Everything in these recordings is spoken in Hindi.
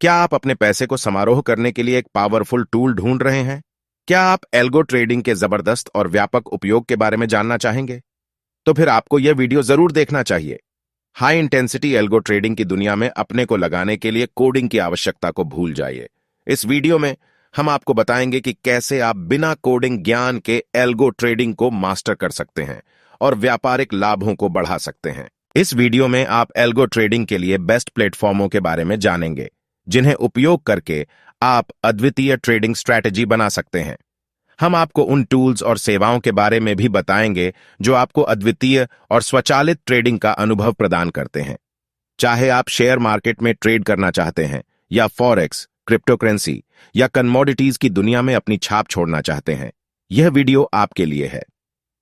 क्या आप अपने पैसे को समारोह करने के लिए एक पावरफुल टूल ढूंढ रहे हैं? क्या आप एल्गो ट्रेडिंग के जबरदस्त और व्यापक उपयोग के बारे में जानना चाहेंगे? तो फिर आपको यह वीडियो जरूर देखना चाहिए। हाई इंटेंसिटी एल्गो ट्रेडिंग की दुनिया में अपने को लगाने के लिए कोडिंग की आवश्यकता को भूल जाइए। इस वीडियो में हम आपको बताएंगे कि कैसे आप बिना कोडिंग ज्ञान के एल्गो ट्रेडिंग को मास्टर कर सकते हैं और व्यापारिक लाभों को बढ़ा सकते हैं। इस वीडियो में आप एल्गो ट्रेडिंग के लिए बेस्ट प्लेटफॉर्मों के बारे में जानेंगे, जिन्हें उपयोग करके आप अद्वितीय ट्रेडिंग स्ट्रैटेजी बना सकते हैं। हम आपको उन टूल्स और सेवाओं के बारे में भी बताएंगे जो आपको अद्वितीय और स्वचालित ट्रेडिंग का अनुभव प्रदान करते हैं। चाहे आप शेयर मार्केट में ट्रेड करना चाहते हैं या फॉरेक्स, क्रिप्टोकरेंसी या कमोडिटीज की दुनिया में अपनी छाप छोड़ना चाहते हैं, यह वीडियो आपके लिए है।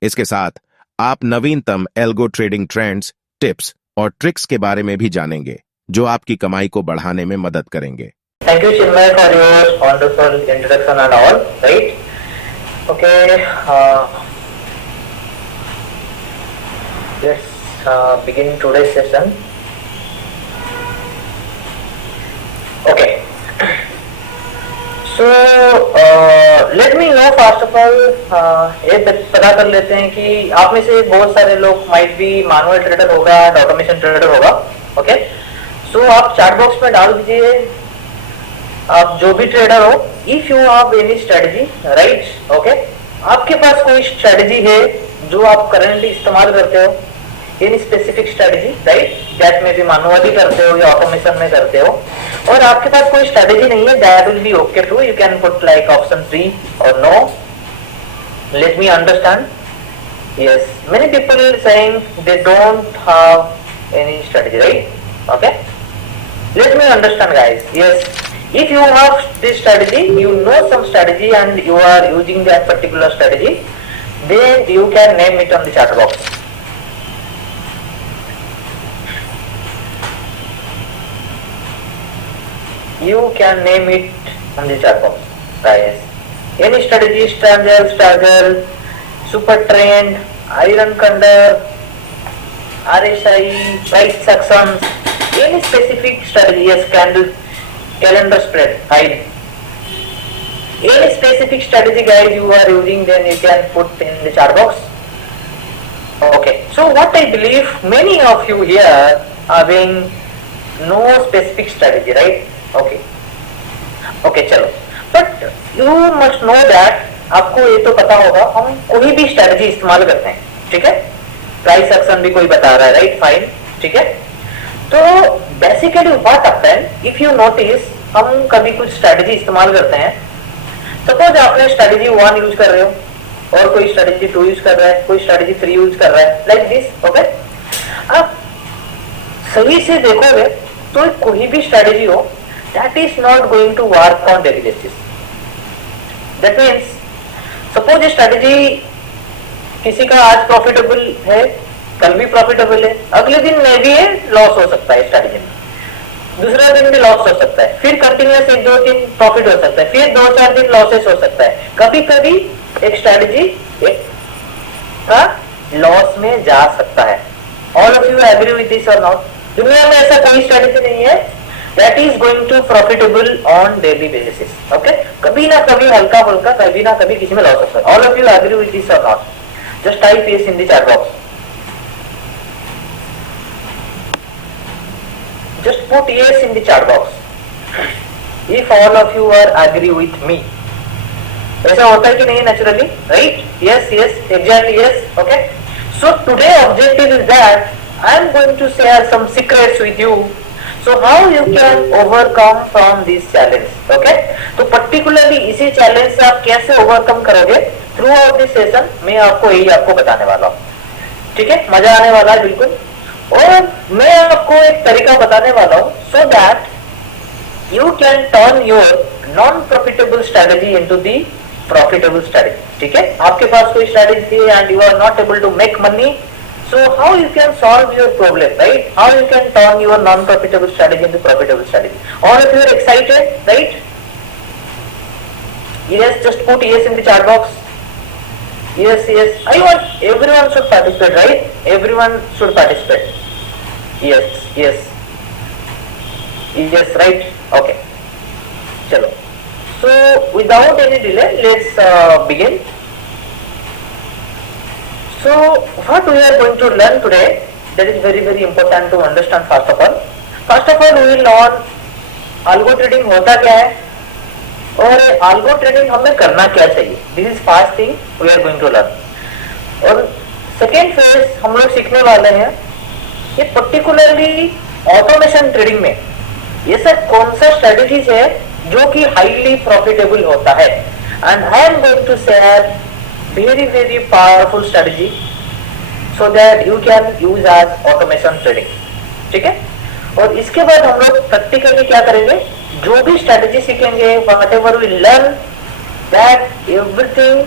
इसके साथ आप नवीनतम एल्गो ट्रेडिंग ट्रेंड्स, टिप्स और ट्रिक्स के बारे में भी जानेंगे, जो आपकी कमाई को बढ़ाने में मदद करेंगे। Thank you, Chinmay, for your wonderful introduction and all, right? Okay, let's begin today's session. Okay, so let me know first of all, ये पता कर लेते हैं कि आप में से बहुत सारे लोग might be manual trader होगा and automation trader होगा. Okay, so आप chat box में डाल दीजिए आप जो भी ट्रेडर हो, if you have any strategy, right, okay, आपके पास कोई स्ट्रेटजी है जो आप करंटली इस्तेमाल करते हो, any specific strategy, right, that में भी मैनुअली करते हो या ऑटोमेशन में करते हो, और आपके पास कोई स्ट्रेटजी नहीं है, that will be okay to, you can put like option 3 और no, let me understand. Yes, many people saying they don't have any strategy, right, okay, let me understand guys. Yes, if you have this strategy, you know some strategy and you are using that particular strategy, then you can name it on the chat box. You can name it on the chat box, guys. Any strategy, struggle, super trend, iron condor, RSI, price sections, any specific strategy, yes, calendar spread, fine. Any specific strategy guide you are using, then you can put in the chat box. Okay, so what I believe many of you here having no specific strategy, right? Okay, चलो, but you must know that आपको ये तो पता होगा हम कोई भी स्ट्रेटजी इस्तेमाल करते हैं, ठीक है, प्राइस एक्शन भी कोई बता रहा है, राइट, फाइन, ठीक है. तो basically what happens, if you notice, हम कभी कुछ स्ट्रेटजी इस्तेमाल करते हैं, सपोज आपने स्ट्रेटजी 1 यूज कर रहे हो और कोई स्ट्रेटजी 2 यूज कर रहा है, कोई स्ट्रेटजी 3 यूज कर रहा है, लाइक दिस, ओके. आप सही से देखोगे तो कोई भी स्ट्रेटजी हो, that is not going to work on daily basis. That means suppose strategy किसी का आज प्रॉफिटेबल है, कल भी प्रॉफिटेबल है, अगले दिन में भी लॉस हो सकता है स्ट्रेटजी में, दूसरा दिन भी लॉस हो सकता है, फिर कंटिन्यूअस 1-2 दिन प्रॉफिट हो सकता है, फिर 2-4 दिन लॉसेस हो सकता है. कभी कभी एक स्ट्रेटजी एक का लॉस में जा सकता है. All of you agree with this और नॉट? दुनिया में ऐसा कोई स्ट्रेटजी नहीं है that is going to profitable on daily basis. Okay, कभी ना कभी हल्का फुल्का, कभी ना कभी किसी में लॉस हो सकता है. All of you agree with this और not? Just type yes in the chat box. Just put yes in the chat box if all of you are agree with me. ऐसा होता है कि नहीं naturally, right? Yes, exactly yes. Okay. So today objective is that I am going to share some secrets with you. So how you can overcome from this challenge. Okay. तो particularly इसी challenge से आप कैसे overcome करोगे throughout this session, मैं आपको बताने वाला हूँ. ठीक है, मजा आने वाला है बिल्कुल. और मैं आपको एक तरीका बताने वाला हूं so that you can turn your non profitable strategy into the profitable strategy. ठीक है, आपके पास कोई स्ट्रेटजी है and you are not able to make money, so how you can solve your problem, right? How you can turn your non profitable strategy into profitable strategy. All of you are excited, right? Yes, just put yes in the chat box. Yes, I want everyone should participate, right? Everyone should participate. Yes, right. Okay. चलो, so without any delay, let's begin. So what we are going to learn today, that is very very important to understand. First of all we will learn algo trading होता क्या है और algo trading हमें करना क्या चाहिए. This is first thing we are going to learn. और सेकेंड फेज हम लोग सीखने वाले हैं कि पर्टिकुलरली ऑटोमेशन ट्रेडिंग में ये सब कौन सा स्ट्रेटेजीज है जो कि हाईली प्रॉफिटेबल होता है. And I am going to share very very powerful strategy so that you can use as automation trading. ठीक है. और इसके बाद हम लोग प्रैक्टिकली क्या करेंगे, जो भी स्ट्रेटेजी सीखेंगे, whatever we learn, that everything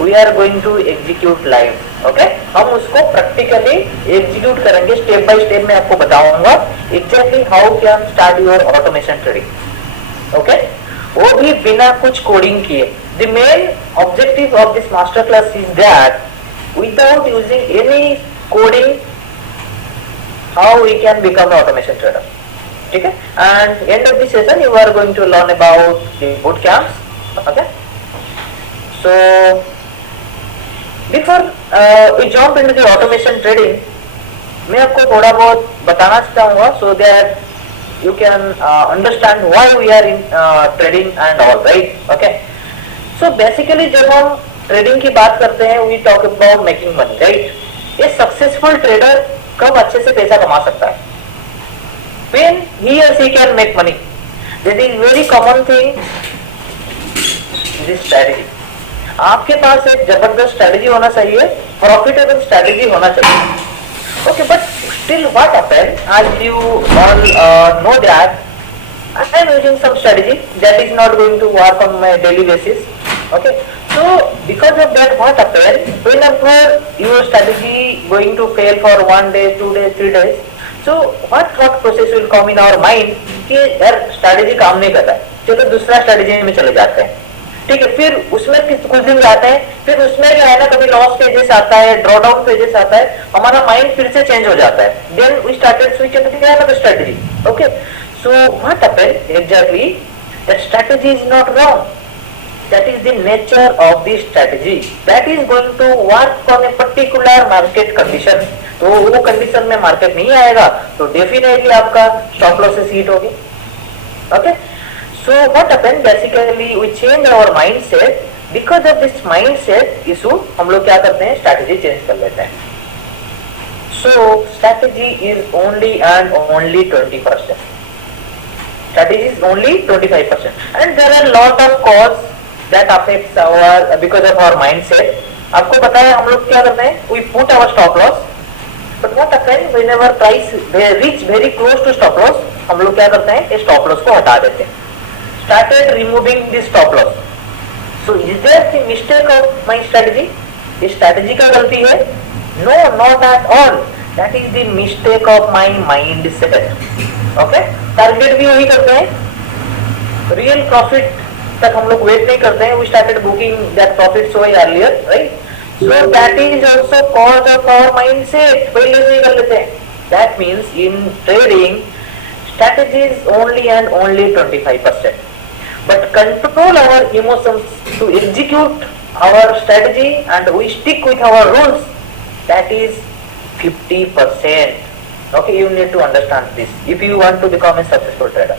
we are going to execute live. Okay, हम उसको प्रैक्टिकली एग्जीक्यूट करेंगे. स्टेप बाय स्टेप मैं आपको बताऊंगा exactly how can start your automation trading. Okay, वो भी बिना कुछ कोडिंग किए. The main objective of this master class is that without using any coding how we can become automation trader. ठीक है. And end of this session you are going to learn about the boot camps. Okay, so before we jump into the automation trading, मैं आपको थोड़ा बहुत बताना चाहूँगा so that you can understand why we are in trading and all, right? Okay. So basically जब हम ट्रेडिंग की बात करते हैं we talk about making money, right? ये सक्सेसफुल ट्रेडर कब अच्छे से पैसा कमा सकता है? When he or she can make money. That is very common thing. This strategy. आपके पास एक जबरदस्त स्ट्रेटेजी होना चाहिए, प्रॉफिटेबल स्ट्रेटेजी होना चाहिए. Okay, but still what happened, as you all know that I am using some strategy that is not going to work on my daily basis. Okay, so because of that what happens, whenever your strategy going to fail for 1 day, 2 days, 3 days, so what thought process will come in our mind कि यार स्ट्रेटेजी काम नहीं कर रहा है, चलो दूसरा स्ट्रेटेजी में चले जाते हैं. ठीक है. फिर उसमें कुछ दिन जाते हैं, फिर उसमें क्या है ना, कभी लॉस पेजेस आता है, ड्रॉ डाउन पेजेस आता है, हमारा माइंड फिर से चेंज हो जाता है. Then we started switching to another strategy. Okay, so what happened exactly, that strategy is not wrong. That is the nature of the strategy that is going to work on a particular market condition. तो वो कंडीशन में मार्केट नहीं आएगा तो डेफिनेटली आपका स्टॉप लॉसेस हिट होगी. Okay, so what happened, basically we change our mindset. Because of this mindset issue हम लोग क्या करते हैं, स्ट्रैटेजी चेंज कर लेते हैं. so strategy is only and only 20%. strategy is only 25% and there are lot of cause that affects our because of our mindset. आपको पता है हम लोग क्या करते हैं, we put our stop loss, but what happens whenever price reach very close to stop loss, हम लोग क्या करते हैं, इस stop loss को हटा देते हैं. Started removing this stop loss. So is that the mistake of my strategy? इस strategy का गलती है? No, not at all. That is the mistake of my mindset. Okay? Target भी वही करते हैं. Real profit तक हम लोग wait नहीं करते हैं. We started booking that profit so earlier, right? So that is also cause of our mindset. पहले से ही कर लेते हैं. That means in trading, strategy is only and only 25%. But control our emotions to execute our strategy and we stick with our rules, that is 50%. Okay, you need to understand this if you want to become a successful trader.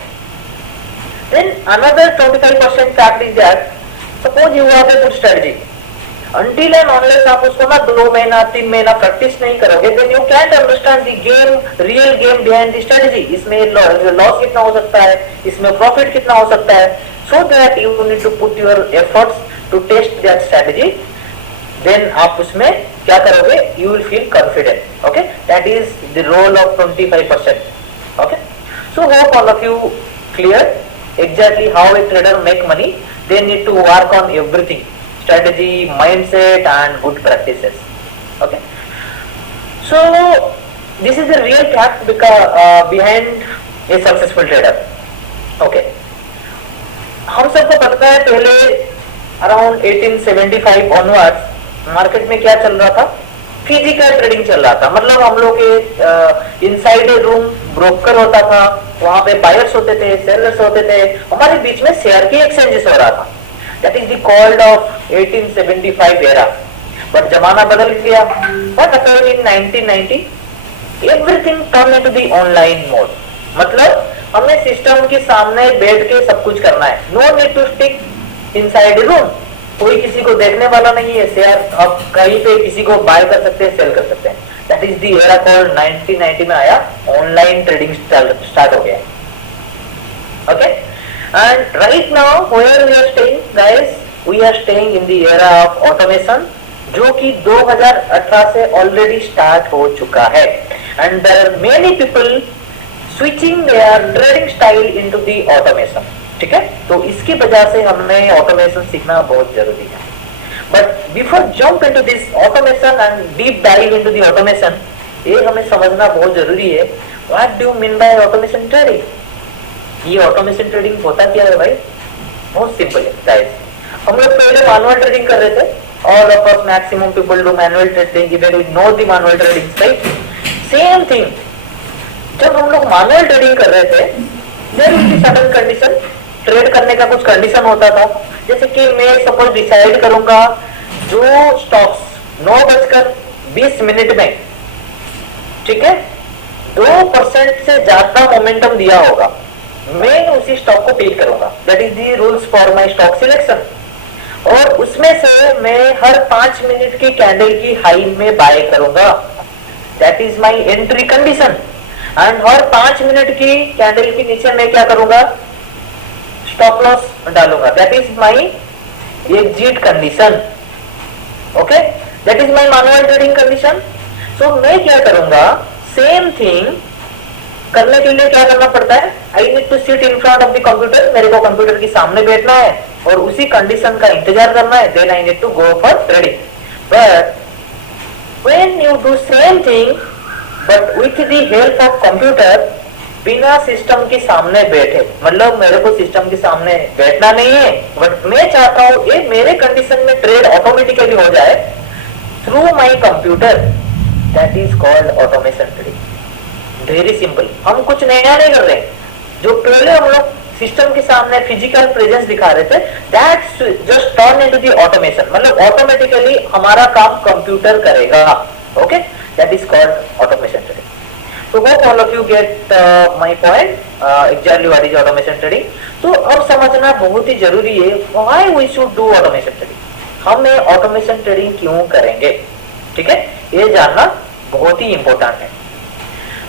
Then another 25% fact is that suppose you have a good strategy, until and unless आप उसको ना 2 महीना 3 महीना प्रैक्टिस नहीं करोगे, then you can't understand the game, real game behind the strategy. इसमें लॉस कितना हो सकता है, इसमें प्रॉफिट कितना हो सकता है. So that you need to put your efforts to test that strategy. Then आप उसमें क्या करोगे, you will feel confident. Okay, that is the role of 25%. Okay, so hope all of you clear exactly how a trader make money. They need to work on everything. Strategy, mindset and good practices. Okay, so this is the real fact behind a successful trader. Okay, हम सबको पता है पहले अराउंड 1875 ऑनवर्ड्स मार्केट में क्या चल रहा था, फिजिकल ट्रेडिंग चल रहा था. मतलब हम लोग के इनसाइड ए रूम ब्रोकर होता था, वहां पे बायर्स होते थे, सेलर्स होते थे, हमारे बीच में शेयर की एक्सचेंजेस हो रहा था। That is the called off 1875 era. But जमाना बदल गया। What happened in 1990? Everything turn into the online mode. मतलब हमें सिस्टम के सामने बैठ के सब कुछ करना है। No need to stick inside a room. कोई किसी को देखने वाला नहीं है। शेयर आप कहीं पे किसी को बाय कर सकते हैं, सेल कर सकते हैं। That is the era called 1990 में आया, ऑनलाइन ट्रेडिंग स्टार्ट हो गया। Okay, and right now where we are staying guys, we are staying in the era of automation, जो कि 2018 से ऑलरेडी स्टार्ट हो चुका है। And there are many people switching their trading style into the automation. ठीक है, तो इसकी वजह से हमें ऑटोमेशन सीखना बहुत जरूरी है। But before jump into this automation and deep dive into the automation, ये हमें समझना बहुत जरूरी है, what do you mean by automation trading? ये ऑटोमेशन ट्रेडिंग होता क्या है भाई? बहुत सिंपल है गाइस। हम लोग पहले मैनुअल ट्रेडिंग कर रहे थे। All of us, maximum people do manual trading, even we know the manual trading, right? Same thing, जब हम लोग मैनुअल ट्रेडिंग कर रहे थे, there will be certain condition. Trade करने का कुछ कंडीशन होता था, जैसे कि मैं सपोज डिसाइड करूंगा जो स्टॉक्स 9:20 में, ठीक है, 2% से ज्यादा मोमेंटम दिया होगा, मैं उसी स्टॉक को पिक करूंगा। That is the rules for my stock selection. और उसमें से मैं हर 5 मिनट की कैंडल की हाई में बाय करूंगा। That is my entry condition. And हर 5 मिनट की कैंडल के नीचे मैं क्या करूंगा? स्टॉप लॉस डालूंगा। That is my exit condition. Okay, that is my manual trading condition. So मैं क्या करूंगा? सेम थिंग करने के लिए क्या करना पड़ता है? I need to sit in front of the computer. मेरे को कंप्यूटर के सामने बैठना है और उसी कंडीशन का इंतजार करना है। Then I need to go for trading. But when you do same thing but with the help of computer, बिना सिस्टम के सामने बैठे, मतलब मेरे को सिस्टम के सामने बैठना नहीं है, बट मैं चाहता हूं ये मेरे कंडीशन में ट्रेड ऑटोमेटिकली हो जाए through my computer. That is called automation trading. Very simple. हम कुछ नया नहीं कर रहे। जो पहले हम लोग सिस्टम के सामने फिजिकल प्रेजेंस दिखा रहे थे, that's just turn into the automation. मतलब ऑटोमेटिकली हमारा काम कंप्यूटर करेगा। Okay, that is called automation trading. So hope all of you get my point, exactly what is automation trading. तो अब समझना बहुत ही जरूरी है why we should do automation trading. हमें ऑटोमेशन ट्रेडिंग क्यों करेंगे? ठीक है, ये जानना बहुत ही इंपॉर्टेंट है।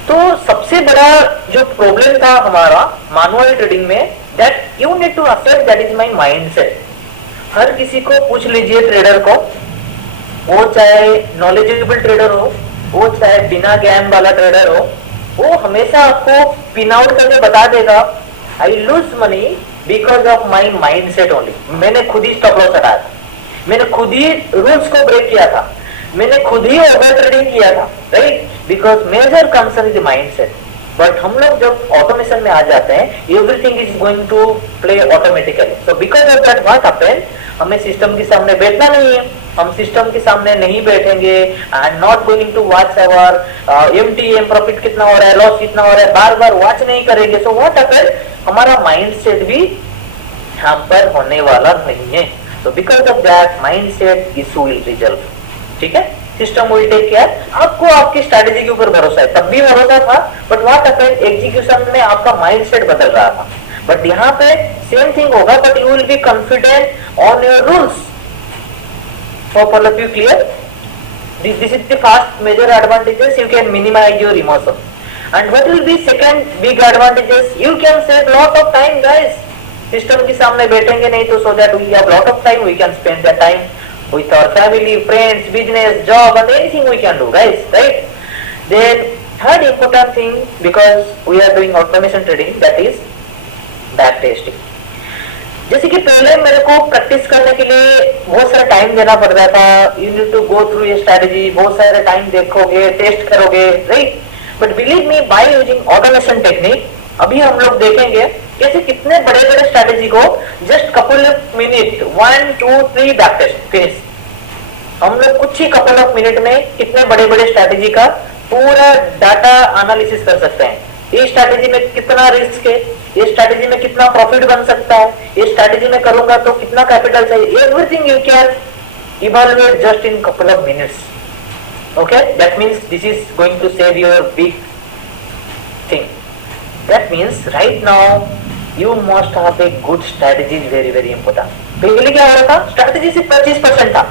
तो सबसे बड़ा जो प्रॉब्लम था हमारा मैनुअल ट्रेडिंग में, that you need to accept that is my mindset. हर किसी को पूछ लीजिए, ट्रेडर को, वो चाहे नॉलेजेबल ट्रेडर हो, वो चाहे बिना ज्ञान वाला ट्रेडर हो, वो हमेशा आपको पिन आउट करके बता देगा, I lose money because of my mind set only. मैंने खुद ही स्टॉप लॉस हटाया था, मैंने खुद ही रूल्स को ब्रेक किया था, मैंने खुद ही ओवर ट्रेडिंग किया था, right? Because major concern is mind set. But हम लोग जब ऑटोमेशन में आ जाते हैं, everything is going to play automatically. So because of that what happen, हमें सिस्टम के सामने बैठना नहीं है। हम सिस्टम के सामने नहीं बैठेंगे and not going to watch our MTM, profit कितना हो रहा है, लॉस कितना हो रहा है, बार बार वॉच नहीं करेंगे। सो व्हाट हैपेन, हमारा माइंड सेट भी हम पर होने वाला नहीं है। सो because of that mind set issue will resolve. ठीक है, सिस्टम विल टेक केयर। आपको आपकी स्ट्रेटेजी के ऊपर भरोसा है, तब भी भरोसा था, बट व्हाट हैपेंड, एग्जीक्यूशन में आपका माइंडसेट बदल रहा था। बट यहाँ पे सेम थिंग होगा, but you will be confident on your rules. Hope all of you clear? This is the first major advantages. You can minimize your emotion. And what will be second big advantages? You can save lot of time, guys. System के सामने बैठेंगे नहीं तो so that we have lot of time, we can spend that time with our family, friends, business, job, and anything we can do, guys, right? Then third important thing, because we are doing automation trading, that is back testing. जैसे कि पहले मेरे को प्रैक्टिस करने के लिए बहुत सारा टाइम देना पड़ता था। You need to go through ये स्ट्रेटेजी, बहुत सारे टाइम देखोगे, टेस्ट करोगे, right? But believe me, by using automation technique, अभी हम लोग देखेंगे कैसे कितने बड़े बड़े स्ट्रेटेजी को just couple of minute, 1 2 3 back test finish. हम लोग कुछ ही कपल ऑफ मिनट में कितने बड़े बड़े स्ट्रेटेजी का पूरा डाटा एनालिसिस कर सकते हैं। ये स्ट्रैटेजी में कितना रिस्क है, ये स्ट्रैटेजी में कितना प्रॉफिट बन सकता है, ये स्ट्रैटेजी में करूंगा तो कितना कैपिटल चाहिए, everything you can evaluate just in couple of minutes. Okay, that means this is going to save your big thing. That means right now you must have a good strategy is very very important. पहले क्या हो रहा था, स्ट्रैटेजी सिर्फ 25% था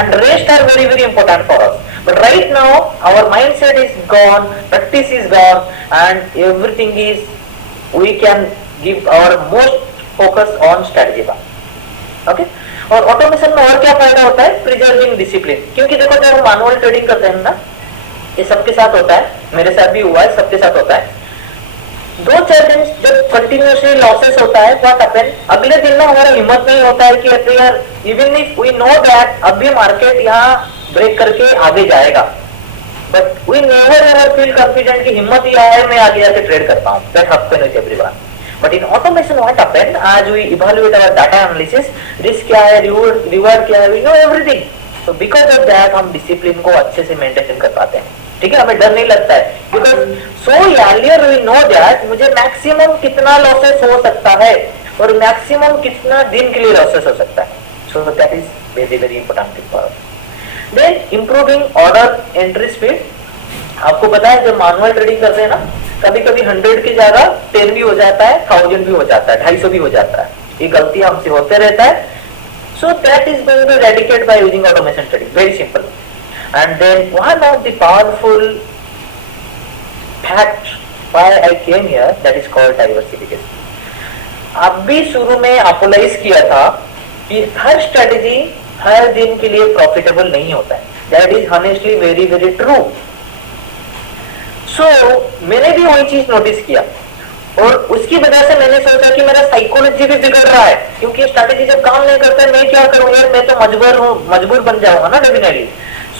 and rest are very very important for us. But right now our mindset is gone, practice is gone, and everything is we can give our most focus on strategy. Okay. और ऑटोमेशन में और क्या फायदा होता है, प्रिजर्विंग डिसिप्लिन. क्योंकि देखो जब हम मैनुअल ट्रेडिंग करते हैं ना, ये सबके साथ होता है, मेरे साथ भी हुआ है, सबके साथ होता है. 2-4 दिन जब कंटिन्यूअसली लॉसेस होता है, व्हाट हैपन, अगले दिन ना हमारा हिम्मत नहीं होता है कि अरे यार even if we know that अभी मार्केट यहाँ ब्रेक करके आगे जाएगा, but we never ever feel confident कि हिम्मत ही आए मैं आगे जाके ट्रेड करता हूँ. That happen with everyone. But in automation what happen, as we evaluate our data analysis, risk क्या है, reward क्या है, we know everything. So because of that हम discipline को अच्छे से maintain कर पाते हैं. ठीक है, हमें डर नहीं लगता है. Because so earlier we know that मुझे maximum कितना losses हो सकता है और maximum कितना दिन के लिए losses हो सकता है. So that is very very important thing for us. Then improving order entry speed. आपको पता है जब मैनुअल ट्रेडिंग करते हैं ना, कभी कभी 100 की जगह 10 भी हो जाता है, 1000 भी हो जाता है, 250 भी हो जाता है. ये गलती हमसे होते रहता है. So that is going to eradicate by using automation trading. Very simple. And then one of the powerful fact why I came here, that is called diversification. अब भी शुरू में अपोलाइज किया था कि हर स्ट्रेटेजी हर दिन के लिए प्रॉफिटेबल नहीं होता है. That is honestly very very true. मैंने भी वही चीज नोटिस किया और उसकी वजह से मैंने सोचा कि मेरा साइकोलॉजी भी बिगड़ रहा है. क्योंकि स्ट्रैटेजी जब काम नहीं करता है, मैं क्या करूं यार, मैं तो मजबूर बन जाऊंगा ना definitely.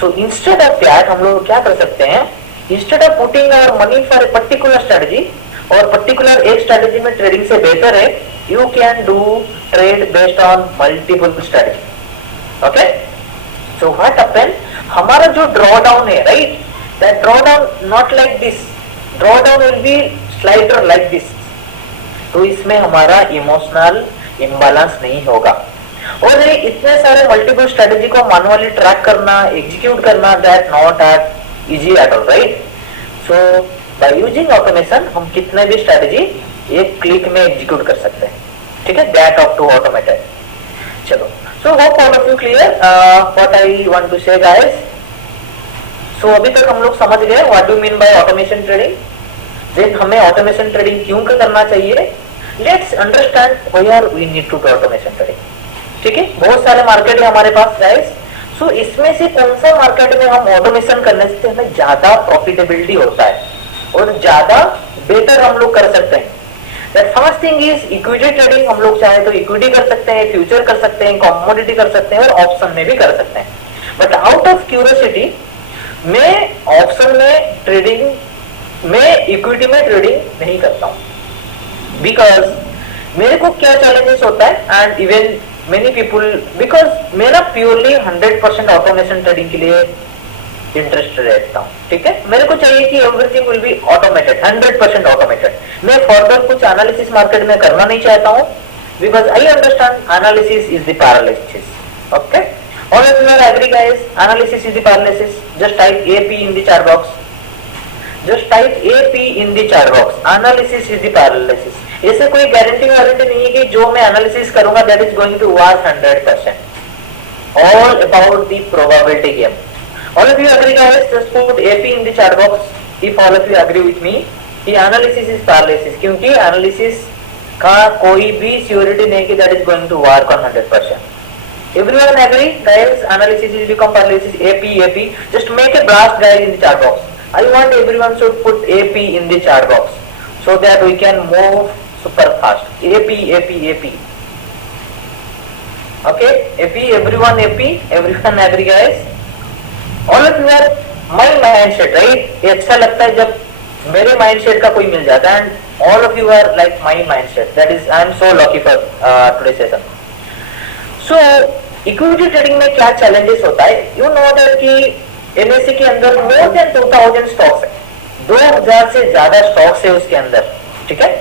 So instead of that हम लोग क्या कर सकते हैं, instead of putting our money for a particular strategy, और पर्टिकुलर एक स्ट्रैटेजी में ट्रेडिंग से बेहतर है you can do trade based on multiple strategy. Okay. So what happen, हमारा जो ड्रॉ डाउन है, right, that drawdown not like this, drawdown will be slighter like this. तो इसमें हमारा इमोशनल इम्बैलेंस नहीं होगा. और ये इतने सारे मल्टीपल स्ट्रेटेजी को मैनुअली ट्रैक करना, एग्जीक्यूट करना, that not at easy at all, right. So bye using automation हम कितने भी स्ट्रेटेजी एक क्लिक में एग्जीक्यूट कर सकते हैं. ठीक है, दैट ऑफ टू ऑटोमेटेड. चलो, so hope all of you clear what I want to say guys. So अभी तक हम लोग समझ गए what do mean by automation trading. Then हमें ऑटोमेशन ट्रेडिंग क्यों करना चाहिए. Let's understand where we need to do automation trading. ठीक है, बहुत सारे मार्केट है हमारे पास गाइस. सो इसमें से कौन सा मार्केट में हम ऑटोमेशन करने से हमें ज्यादा प्रॉफिटेबिलिटी होता है और ज्यादा बेटर हम लोग कर सकते हैं. That first thing is equity trading. हम लोग चाहे तो इक्विटी कर सकते हैं, फ्यूचर कर सकते हैं, कमोडिटी कर सकते हैं और ऑप्शन में भी कर सकते हैं. बट आउट ऑफ क्यूरियोसिटी मैं ऑप्शन में ट्रेडिंग, मैं इक्विटी में ट्रेडिंग नहीं करता हूं. बिकॉज मेरे को क्या चैलेंजेस होता है and even many people, because मेरा प्योरली 100% ऑटोमेशन ट्रेडिंग के लिए इंटरेस्ट रहता हूं. ठीक है, मेरे को चाहिए कि everything will be automated, 100% automated. मैं फर्दर कुछ एनालिसिस मार्केट में करना नहीं चाहता हूं because I understand analysis is the paralysis. Okay, all of you are agree guys, analysis is the paralysis. Just type AP in the chat box. Just type AP in the chat box. Analysis is the paralysis. ऐसे कोई गारंटी नहीं है कि जो मैं एनालिसिस करूंगा that is going to work 100%. All about the probability game. All of you agree guys, just put AP in the chat box if all of you agree with me कि analysis is paralysis. क्योंकि analysis का कोई भी surety नहीं कि that is going to work on 100%. Everyone agree guys, analysis is become paralysis. AP. Just make a blast guys in the chat box. I want everyone should put AP in the chat box so that we can move super fast. AP. Okay, AP, everyone agree guys. All of you are my mindset, right? ये अच्छा लगता है जब मेरे mindset का कोई मिल जाता है and all of you are like my mindset. That is, I am so lucky for today's session. So equity trading में क्या चैलेंजेस होता है, यू नो दैट कि एनएससी के अंदर मोर देन 2000 स्टॉक्स है. 2000 से ज्यादा स्टॉक्स है उसके अंदर, ठीक है।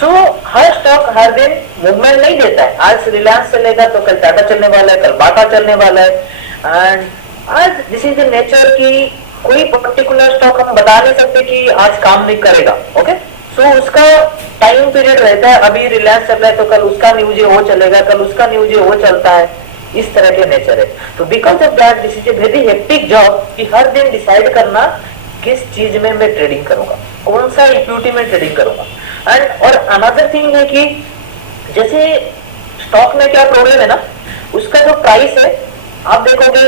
सो हर स्टॉक हर दिन मूवमेंट नहीं देता है। आज रिलायंस चलेगा तो कल टाटा चलने वाला है, कल बाटा चलने वाला है। एंड आज दिस इज द नेचर की कोई पर्टिकुलर स्टॉक हम बता नहीं सकते कि आज काम नहीं करेगा, ओके। सो उसका टाइम पीरियड रहता है, अभी रिलायंस चल रहा है तो कल उसका न्यूज है वो चलेगा, कल उसका न्यूज है वो चलता है, इस तरह के नेचर है। तो because of that this is a very hectic job कि हर दिन डिसाइड करना किस चीज में मैं ट्रेडिंग करूंगा, कौन सा इक्विटी में ट्रेडिंग करूंगा। एंड और अनदर थिंग है कि जैसे स्टॉक में क्या प्रॉब्लम है ना, उसका जो प्राइस है आप देखोगे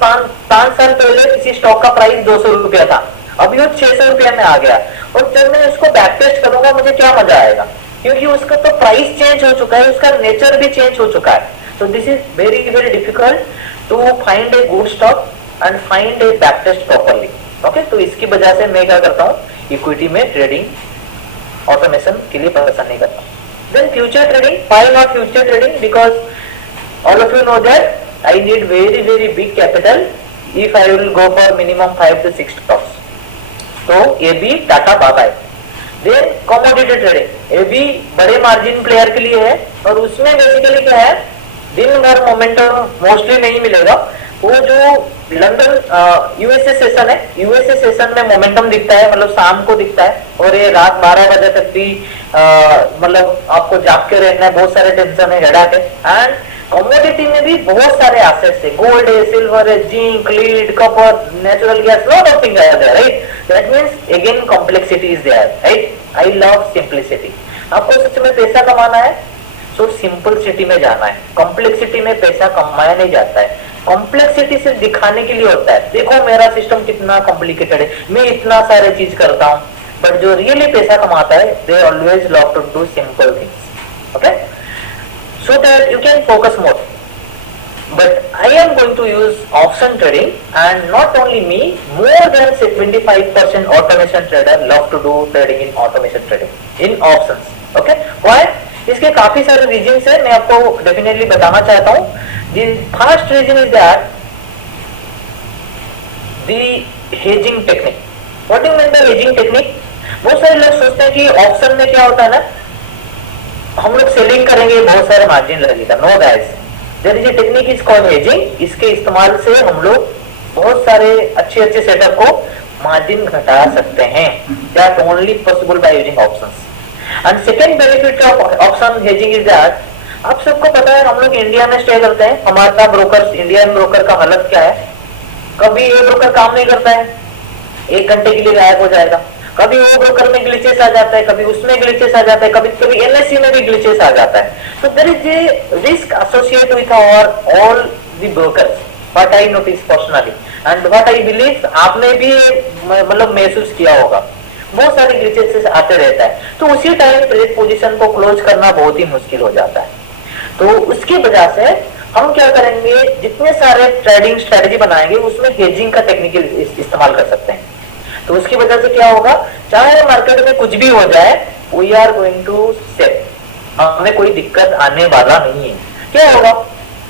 5 साल पहले किसी स्टॉक का प्राइस 200 रुपया था, अभी वो 600 रुपया में आ गया। और जब मैं उसको बैक टेस्ट करूंगा मुझे क्या मजा आएगा, क्योंकि उसका तो प्राइस चेंज हो चुका है, उसका नेचर भी चेंज हो चुका है। So this is very very difficult to find a good stock and find a back test properly. Okay, तो इसकी वजह से मैं क्या करता हूँ, इक्विटी में ट्रेडिंग ऑटोमेशन के लिए पसंद नहीं करता। Then future trading, why not future trading? Because all of you know that I need very very big capital if I will go for minimum 5 to 6 stocks. तो ये भी टाटा बाबा है। Then commodity trading, ये भी बड़े मार्जिन प्लेयर के लिए है और उसमें बेसिकली क्या है, दिन भर मोमेंटम मोस्टली नहीं मिलेगा। वो जो लंदन यूएसए सेशन है, यूएसए सेशन में मोमेंटम दिखता है, मतलब शाम को दिखता है और ये रात 12 बजे तक भी मतलब आपको जाग के रहना है, बहुत सारे टेंशन है, हेडाक है। एंड कमोडिटी में भी बहुत सारे एसेट्स है, गोल्ड है, सिल्वर है, zinc, lead, copper, natural gas, lot of things are there, right. That means again complexity is there, right. I love simplicity. आपको सच में पैसा कमाना है तो सिंपल सिटी में जाना है, कॉम्प्लेक्सिटी में पैसा कमाया नहीं जाता है। कॉम्प्लेक्सिटी सिर्फ दिखाने के लिए होता है, देखो मेरा सिस्टम कितना कॉम्प्लिकेटेड है, मैं इतना सारे चीज करता हूँ। बट जो रियली पैसा कमाता है they always love to do simple things, okay, so that you can focus more. But I am going to use option trading, and not only me, more than 75% automation trader love to do trading in automation trading in options. Okay, why? इसके काफी सारे रीजंस है, मैं आपको डेफिनेटली बताना चाहता हूँ। The first reason is that the hedging technique. What do you mean by hedging technique? बहुत सारे लोग सोचते हैं कि ऑप्शन में क्या होता है ना, हम लोग सेलिंग करेंगे बहुत सारे मार्जिन लगेगा। No guys, there is a technique is called hedging. इसके इस्तेमाल से हम लोग बहुत सारे अच्छे अच्छे सेटअप को मार्जिन घटा सकते हैं। That only possible by using options. And second benefit of option hedging is that, आप सबको पता है हम लोग इंडिया में स्टे करते हैं, हमारा ब्रोकर, इंडियन ब्रोकर का हालत क्या है, कभी ये ब्रोकर काम नहीं करता है, 1 घंटे के लिए गायब हो जाएगा, कभी वो ब्रोकर में ग्लिचेस आ जाता है, कभी उसमें ग्लिचेस आ जाता है, कभी कभी एनएससी में भी ग्लिचेस आ जाता है। तो there is a risk associated with our all the brokers, what I notice personally and what I believe आपने भी मतलब महसूस किया होगा, बहुत सारे ग्लिचेस आते रहता है। तो उसी टाइम ट्रेड पोजीशन को क्लोज करना बहुत ही मुश्किल हो जाता है। तो उसकी वजह से हम क्या करेंगे, जितने सारे ट्रेडिंग स्ट्रेटेजी बनाएंगे उसमें हेजिंग का टेक्निकल इस्तेमाल कर सकते हैं। तो उसकी वजह से क्या होगा, चाहे मार्केट में कुछ भी हो जाए, we are going to save, हमें कोई दिक्कत आने वाला नहीं है। क्या होगा,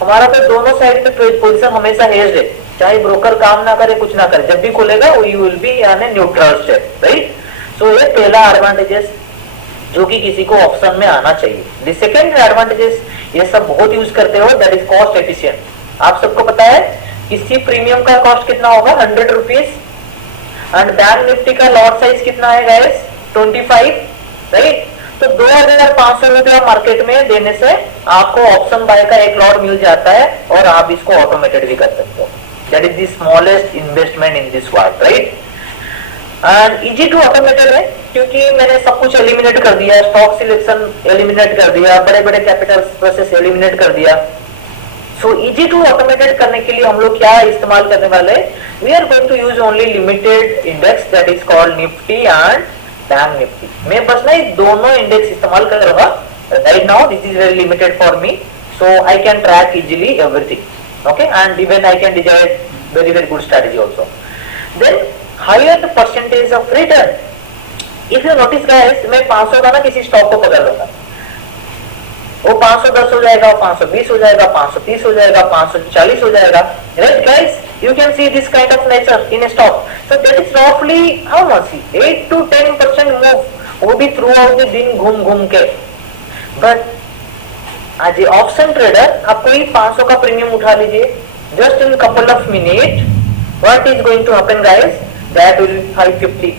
हमारा तो दोनों साइड पे ट्रेड पोजीशन हमेशा हेज है, चाहे ब्रोकर काम ना करे कुछ ना करे, जब भी खुलेगा you will be on a neutral state, right. So ये पहला एडवांटेजेस जो कि किसी को ऑप्शन में आना चाहिए। द सेकंड एडवांटेजेस, ये सब बहुत यूज करते हो, दैट इज कॉस्ट एफिशिएंट। आप सबको पता है किसी प्रीमियम का कॉस्ट कितना होगा, 100 रुपीज, एंड बैंक निफ्टी का लॉट साइज कितना है गाइस, 25, राइट। तो 2500 रुपया मार्केट में देने से आपको ऑप्शन बाय का एक लॉट मिल जाता है और आप इसको ऑटोमेटेड भी कर सकते हो। That is the smallest investment in this world, right. And easy to automated है क्योंकि मैंने सब कुछ एलिमिनेट कर दिया, स्टॉक सिलेक्शन एलिमिनेट कर दिया, बड़े बड़े कैपिटल प्रोसेस एलिमिनेट कर दिया। सो इजी टू ऑटोमेटेड करने के लिए हम लोग क्या इस्तेमाल करने वाले, we are going to use only limited index that is called Nifty and bank Nifty. मैं बस ना दोनों इंडेक्स इस्तेमाल करूंगा right now, this is very limited for me, so I can track easily everything, okay, and even I can design very very good strategy also. Then higher percentage of return, if you notice guys, मैं 500 का ना किसी स्टॉक को पकड़ लूंगा, वो 510 हो जाएगा, 520 हो जाएगा, 530 हो जाएगा, 540 हो जाएगा, right guys. You can see this kind of nature in a stock. So that is roughly how much? 8 to 10% move. वो भी थ्रू आउट द दिन घूम घूम के. बट आज ऑप्शन ट्रेडर आप कोई 500 का प्रीमियम उठा लीजिए, just in couple of minute what is going to happen guys, that will 550,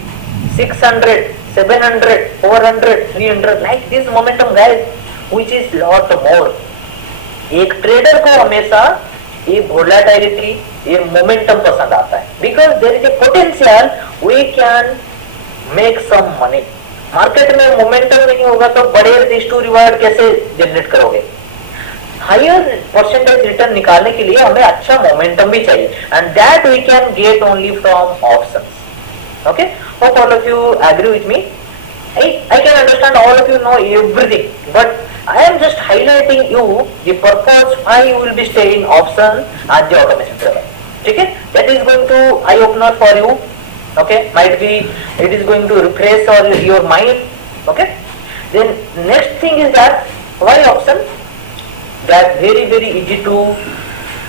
600, 700, 400, 300 like this momentum guys, which is lot more. एक ट्रेडर को हमेशा ये वोलेटिलिटी, ये मोमेंटम पसंद आता है, because there is a potential we can make some money. Market में मोमेंटम नहीं होगा तो बड़े रिस्क टू रिवार्ड कैसे जनरेट करोगे? हायर परसेंटेज रिटर्न निकालने के लिए हमें अच्छा मोमेंटम भी चाहिए, and that we can get only from options. Okay, hope all of you agree with me. I can understand all of you know everything, but I am just highlighting you the purpose why you will be staying option at the automation trader. ठीक है, that is going to eye opener for you. Okay, might be it is going to refresh your mind. Okay, then next thing is that why option? That very easy to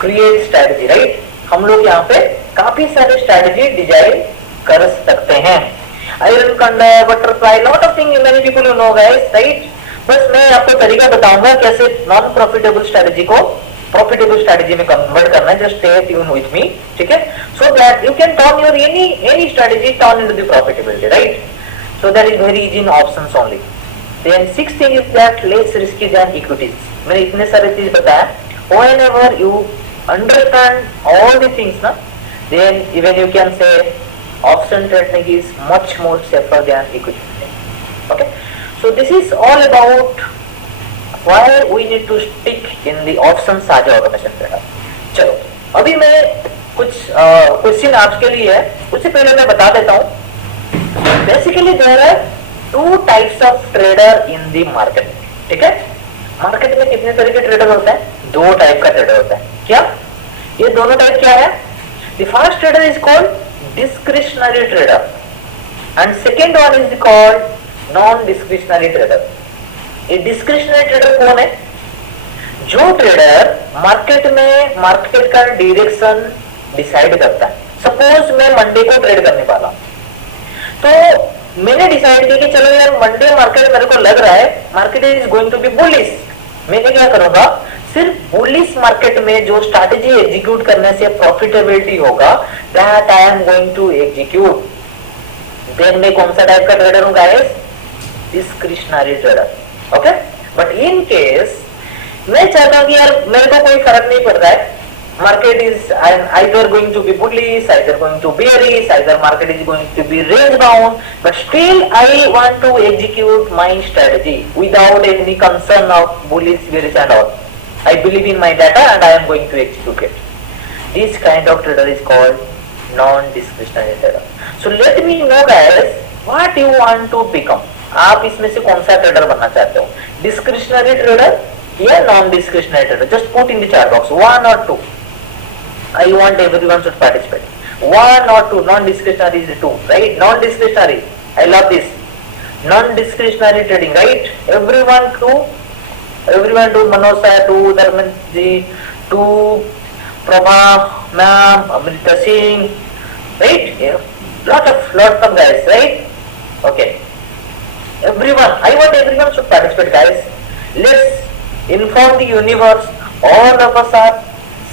create strategy, right? हम लोग यहाँ पे काफी सारे strategy डिजाइन कर सकते हैं. Iron condor, butterfly, lot of thing many people you know guys, right? बस मैं आपको तरीका बताऊंगा कैसे नॉन प्रॉफिटेबल स्ट्रेटजी को प्रॉफिटेबल स्ट्रेटजी में कन्वर्ट करना है. Just stay tune with me, ठीक है? So that you can turn your any strategy turn into the profitability, right? So that is very easy in options only. Then sixth thing is that less risky then equities. मैंने इतने सारे चीज बताया. Whenever you understand all the things ना, then even you can say option trading is much more safer than equity trading. Okay, so this is all about why we need to stick in the options as automation trader. चलो अभी मैं कुछ क्वेश्चन आपके लिए है, उससे पहले मैं बता देता हूँ. Basically there are two types of trader in the market. ठीक है, मार्केट में कितने तरह के ट्रेडर होते हैं? दो टाइप का ट्रेडर होता है. क्या ये दोनों टाइप क्या है? The first trader is called discretionary trader and second one is called non discretionary trader. ये discretionary trader कौन है? जो ट्रेडर मार्केट में मार्केट का डायरेक्शन डिसाइड करता है. सपोज मैं मंडे को ट्रेड करने वाला, तो मैंने डिसाइड किया कि चलो यार मंडे मार्केट मेरे को लग रहा है market is going to be bullish. मैंने क्या करूंगा, सिर्फ बुलिश मार्केट में जो स्ट्रैटेजी एग्जीक्यूट करने से प्रॉफिटेबिलिटी होगा that I am going to execute. Then मैं कौन सा टाइप का ट्रेडर हूं guys? Discretionary trader. Okay, but in case मैं चाहता हूं कि यार मेरे को कोई फर्क नहीं पड़ रहा है, market is either going to be bullish, either going to bearish, either market is going to be range bound, but still I want to execute my strategy without any concern of bullish, bearish and all. I believe in my data and I am going to execute it. This kind of trader is called non-discretionary trader. So let me know guys what you want to become. आप इसमें से कौन सा ट्रेडर बनना चाहते हो? Discretionary trader या non-discretionary trader? Just put in the chat box one or two. I want everyone should participate. One or two. Non-discretionary is two, right? Non-discretionary. I love this. Non-discretionary trading, right? Everyone to Manoj sir, to Dharman ji, to Prabha ma'am, Amrita Singh, right? Yeah. Lot of guys, right? Okay. Everyone, I want everyone should participate, guys. Let's inform the universe. All of us are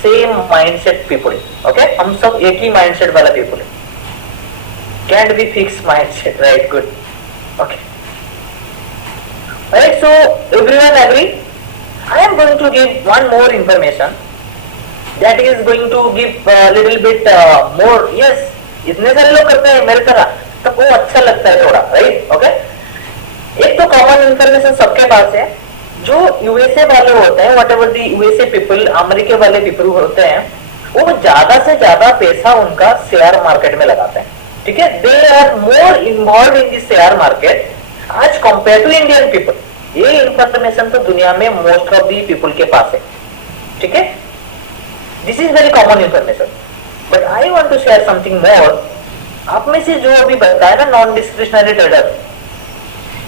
same mindset people. Okay? हम सब एक ही mindset वाला people है. Can't be fixed mindset, right? Good. Okay. Alright, so everyone agree? I am going to give one more information that is going to give a little bit more. Yes, इतने सारे लोग करते हैं मेरे तरह, तो वो अच्छा लगता है थोड़ा, right? Okay? एक तो कॉमन इंफॉर्मेशन सबके पास है. जो यूएसए वाले होते हैं, whatever the USA people, America वाले पीपल होते हैं, वो ज्यादा से ज्यादा पैसा उनका शेयर मार्केट में लगाते हैं. ठीक है, they are more involve in the share market as compare to Indian people. ये इंफॉर्मेशन तो दुनिया में मोस्ट ऑफ दी पीपल के पास है. ठीक है, this is very common information, but I want to share something more. आप में से जो अभी बताया ना नॉन डिस्क्रिशनरी ट्रेडर,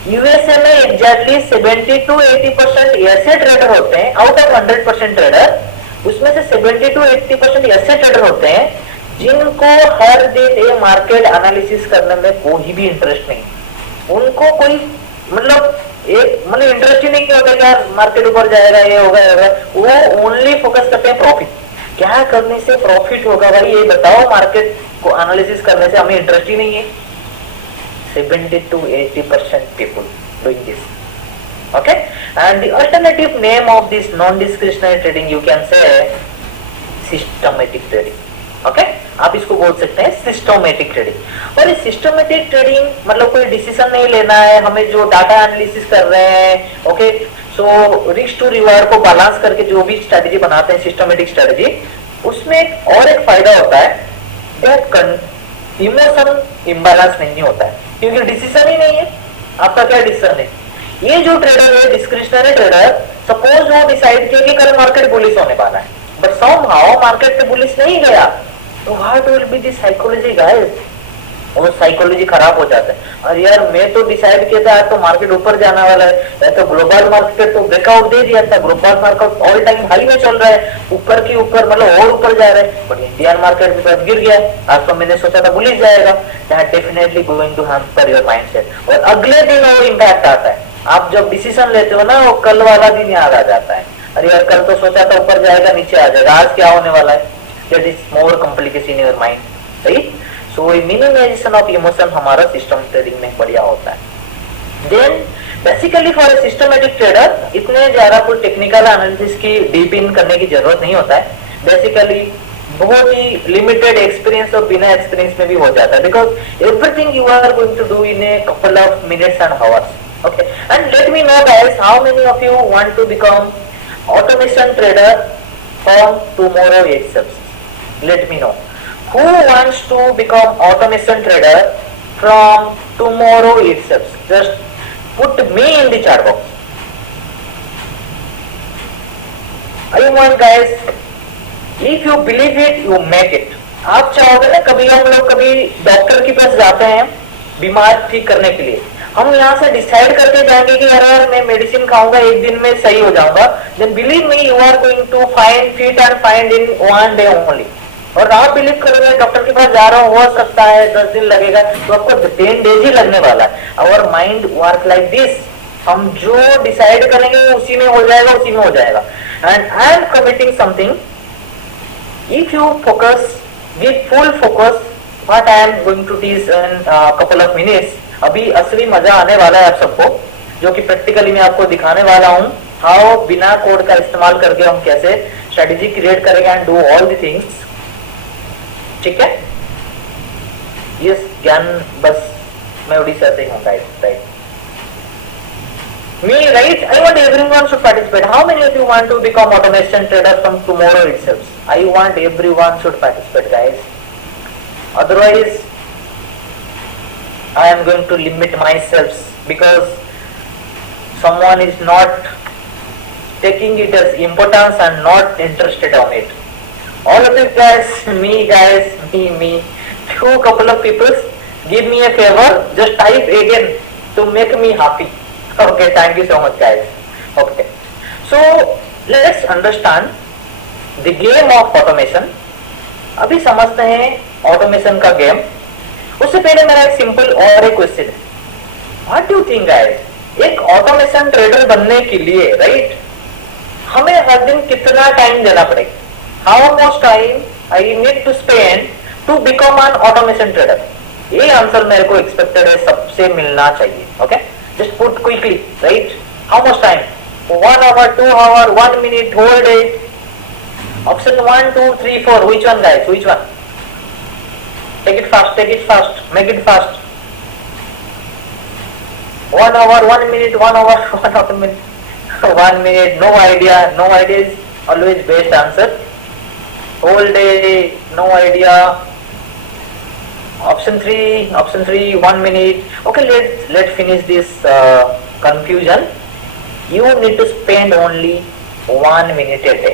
यूएसए में एग्जैक्टली 70 to 80% ऐसे ट्रेडर होते हैं आउट ऑफ 100% ट्रेडर उसमें से 70 to 80% ऐसे ट्रेडर होते हैं जिनको हर दिन ये मार्केट एनालिसिस करने में कोई भी इंटरेस्ट नहीं, उनको कोई मतलब इंटरेस्ट ही नहीं होता कि यार मार्केट ऊपर जाएगा, ये होगा, वो ओनली फोकस करते हैं प्रॉफिट, क्या करने से प्रॉफिट होगा भाई ये बताओ, मार्केट को एनालिसिस करने से हमें इंटरेस्ट ही नहीं है। 70 to 80% people doing this. Okay, and the alternative name of this non-discretionary trading you can say systematic trading. Okay, आप इसको बोल सकते हैं सिस्टमेटिक ट्रेडिंग। और इस सिस्टमेटिक ट्रेडिंग मतलब कोई डिसीजन नहीं लेना है, हमें जो डाटा एनालिसिस कर रहे हैं, okay, so risk to reward को बैलेंस करके जो भी स्ट्रेटेजी बनाते हैं सिस्टमेटिक स्ट्रेटेजी, उसमें एक फायदा होता है, दैट इमोशन इम्बैलेंस नहीं होता है, क्योंकि डिसीजन ही नहीं है, आपका क्या डिसीजन है। ये जो ट्रेडर है डिस्क्रिशनरी ट्रेडर, सपोज वो डिसाइड किया कि कल मार्केट बुलिश होने वाला है, बट समहाउ मार्केट पे बुलिश नहीं गया, तो what will be the psychology guys, और साइकोलॉजी खराब हो जाता है। और यार मैं तो डिसाइड किया था तो मार्केट ऊपर जाने वाला है, तो ग्लोबल मार्केट तो ब्रेकआउट दे दिया था, global market all time high में चल रहा है, ऊपर की ऊपर मतलब और ऊपर जा रहा है, बट इंडियन मार्केट में तो गिर गया। आज तो मैंने सोचा था बुलिश जाएगा, that definitely going to hamper your mindset, और अगले दिन वो इम्पैक्ट आता है। आप जब डिसीजन लेते हो ना, वो कल वाला दिन याद आ जाता है, अरे यार कल तो सोचा था ऊपर जाएगा नीचे आ जाएगा, आज क्या होने वाला है, that is more complication in your mind, right. So minimization of emotion हमारा सिस्टम ट्रेडिंग में बढ़िया होता है। Then basically for a systematic trader इतने ज्यादा कोई टेक्निकल एनालिसिस की डीप इन करने की जरूरत नहीं होता है, बेसिकली बहुत ही लिमिटेड एक्सपीरियंस और बिना एक्सपीरियंस में भी हो जाता है, because everything you are going to do in a couple of minutes and hours. Okay, and let me know guys, how many of you want to become automation trader from tomorrow itself? Let me know. Who wants to become automation trader from tomorrow itself? Just put me in the chat box. I want guys, if you believe it, you make it. आप चाहोगे ना, कभी हम लोग कभी डॉक्टर के पास जाते हैं बीमार ठीक करने के लिए, हम यहाँ से डिसाइड करके जाएंगे कि यार मैं मेडिसिन खाऊंगा, एक दिन में सही हो जाऊंगा, then believe me you are going to find fit and find in 1 day only. और आप बिलीव करोगे डॉक्टर के पास जा रहा हूँ, हो सकता है 10 दिन लगेगा, तो आपको 10 days ही लगने वाला है। Our mind work like this, हम जो डिसाइड करेंगे उसी में हो जाएगा, उसी में हो जाएगा। And I am committing something, if you focus with full focus, what I am going to teach in couple of minutes, अभी असली मजा आने वाला है आप सबको, जो कि प्रैक्टिकली मैं आपको दिखाने वाला हूँ, हाउ बिना कोड का इस्तेमाल करके हम कैसे स्ट्रेटेजी क्रिएट करेंगे and do all the things. ठीक है, यस ज्ञान, बस मैं उड़ीसा से हूँ guys, right. Me, right? I want everyone should participate. How many of you want to become automation trader from tomorrow itself? I want everyone should participate, guys. Otherwise, I am going to limit myself because someone is not taking it as importance and not interested on it. All of you guys, me, few couple of people, give me a favor, just type again to make me happy. Okay, thank you so much guys. Okay, so let's understand the game of automation. अभी समझते हैं ऑटोमेशन का गेम। उससे पहले मेरा एक सिंपल और एक क्वेश्चन है, व्हाट डू थिंक गाइस, एक ऑटोमेशन ट्रेडर बनने के लिए राइट हमें हर दिन कितना टाइम देना पड़ेगा? How much time I need to spend to become an automation trader? ये आंसर मेरे को एक्सपेक्टेड है, सबसे मिलना चाहिए। Okay, just put quickly, right? How much time? 1 hour, 2 hour, 1 minute, whole day? Option 1, 2, 3, 4. Which one, guys? Which one? Take it fast. Make it fast. 1 hour, 1 minute, 1 hour, 1 hour, minute. 1 minute, no idea. No idea is always best answer. Whole day, no idea. Option 3, 1 minute. Okay, let's finish this confusion. You need to spend only 1 minute a day.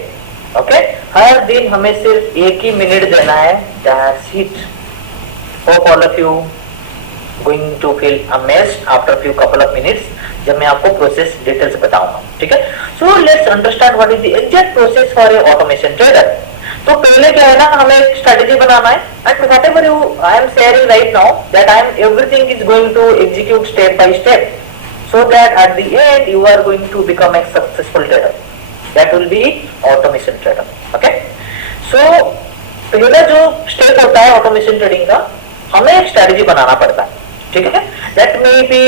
Okay, हर दिन हमें सिर्फ 1 ही मिनट देना है। That's it. Hope all of you going to feel amazed after a few couple of minutes. जब मैं आपको प्रोसेस डिटेल से बताऊंगा, ठीक है। So let's understand what is the exact process for a automation trader. तो पहले क्या है ना, हमें एक स्ट्रेटेजी बनाना है and whatever you I am sharing right now that I am everything is going to execute step by step so that at the end you are going to become a successful trader. That will be automation trader. Okay, so पहला जो स्टेप होता है ऑटोमेशन ट्रेडिंग का, हमें एक स्ट्रेटेजी बनाना पड़ता है, ठीक है। That may be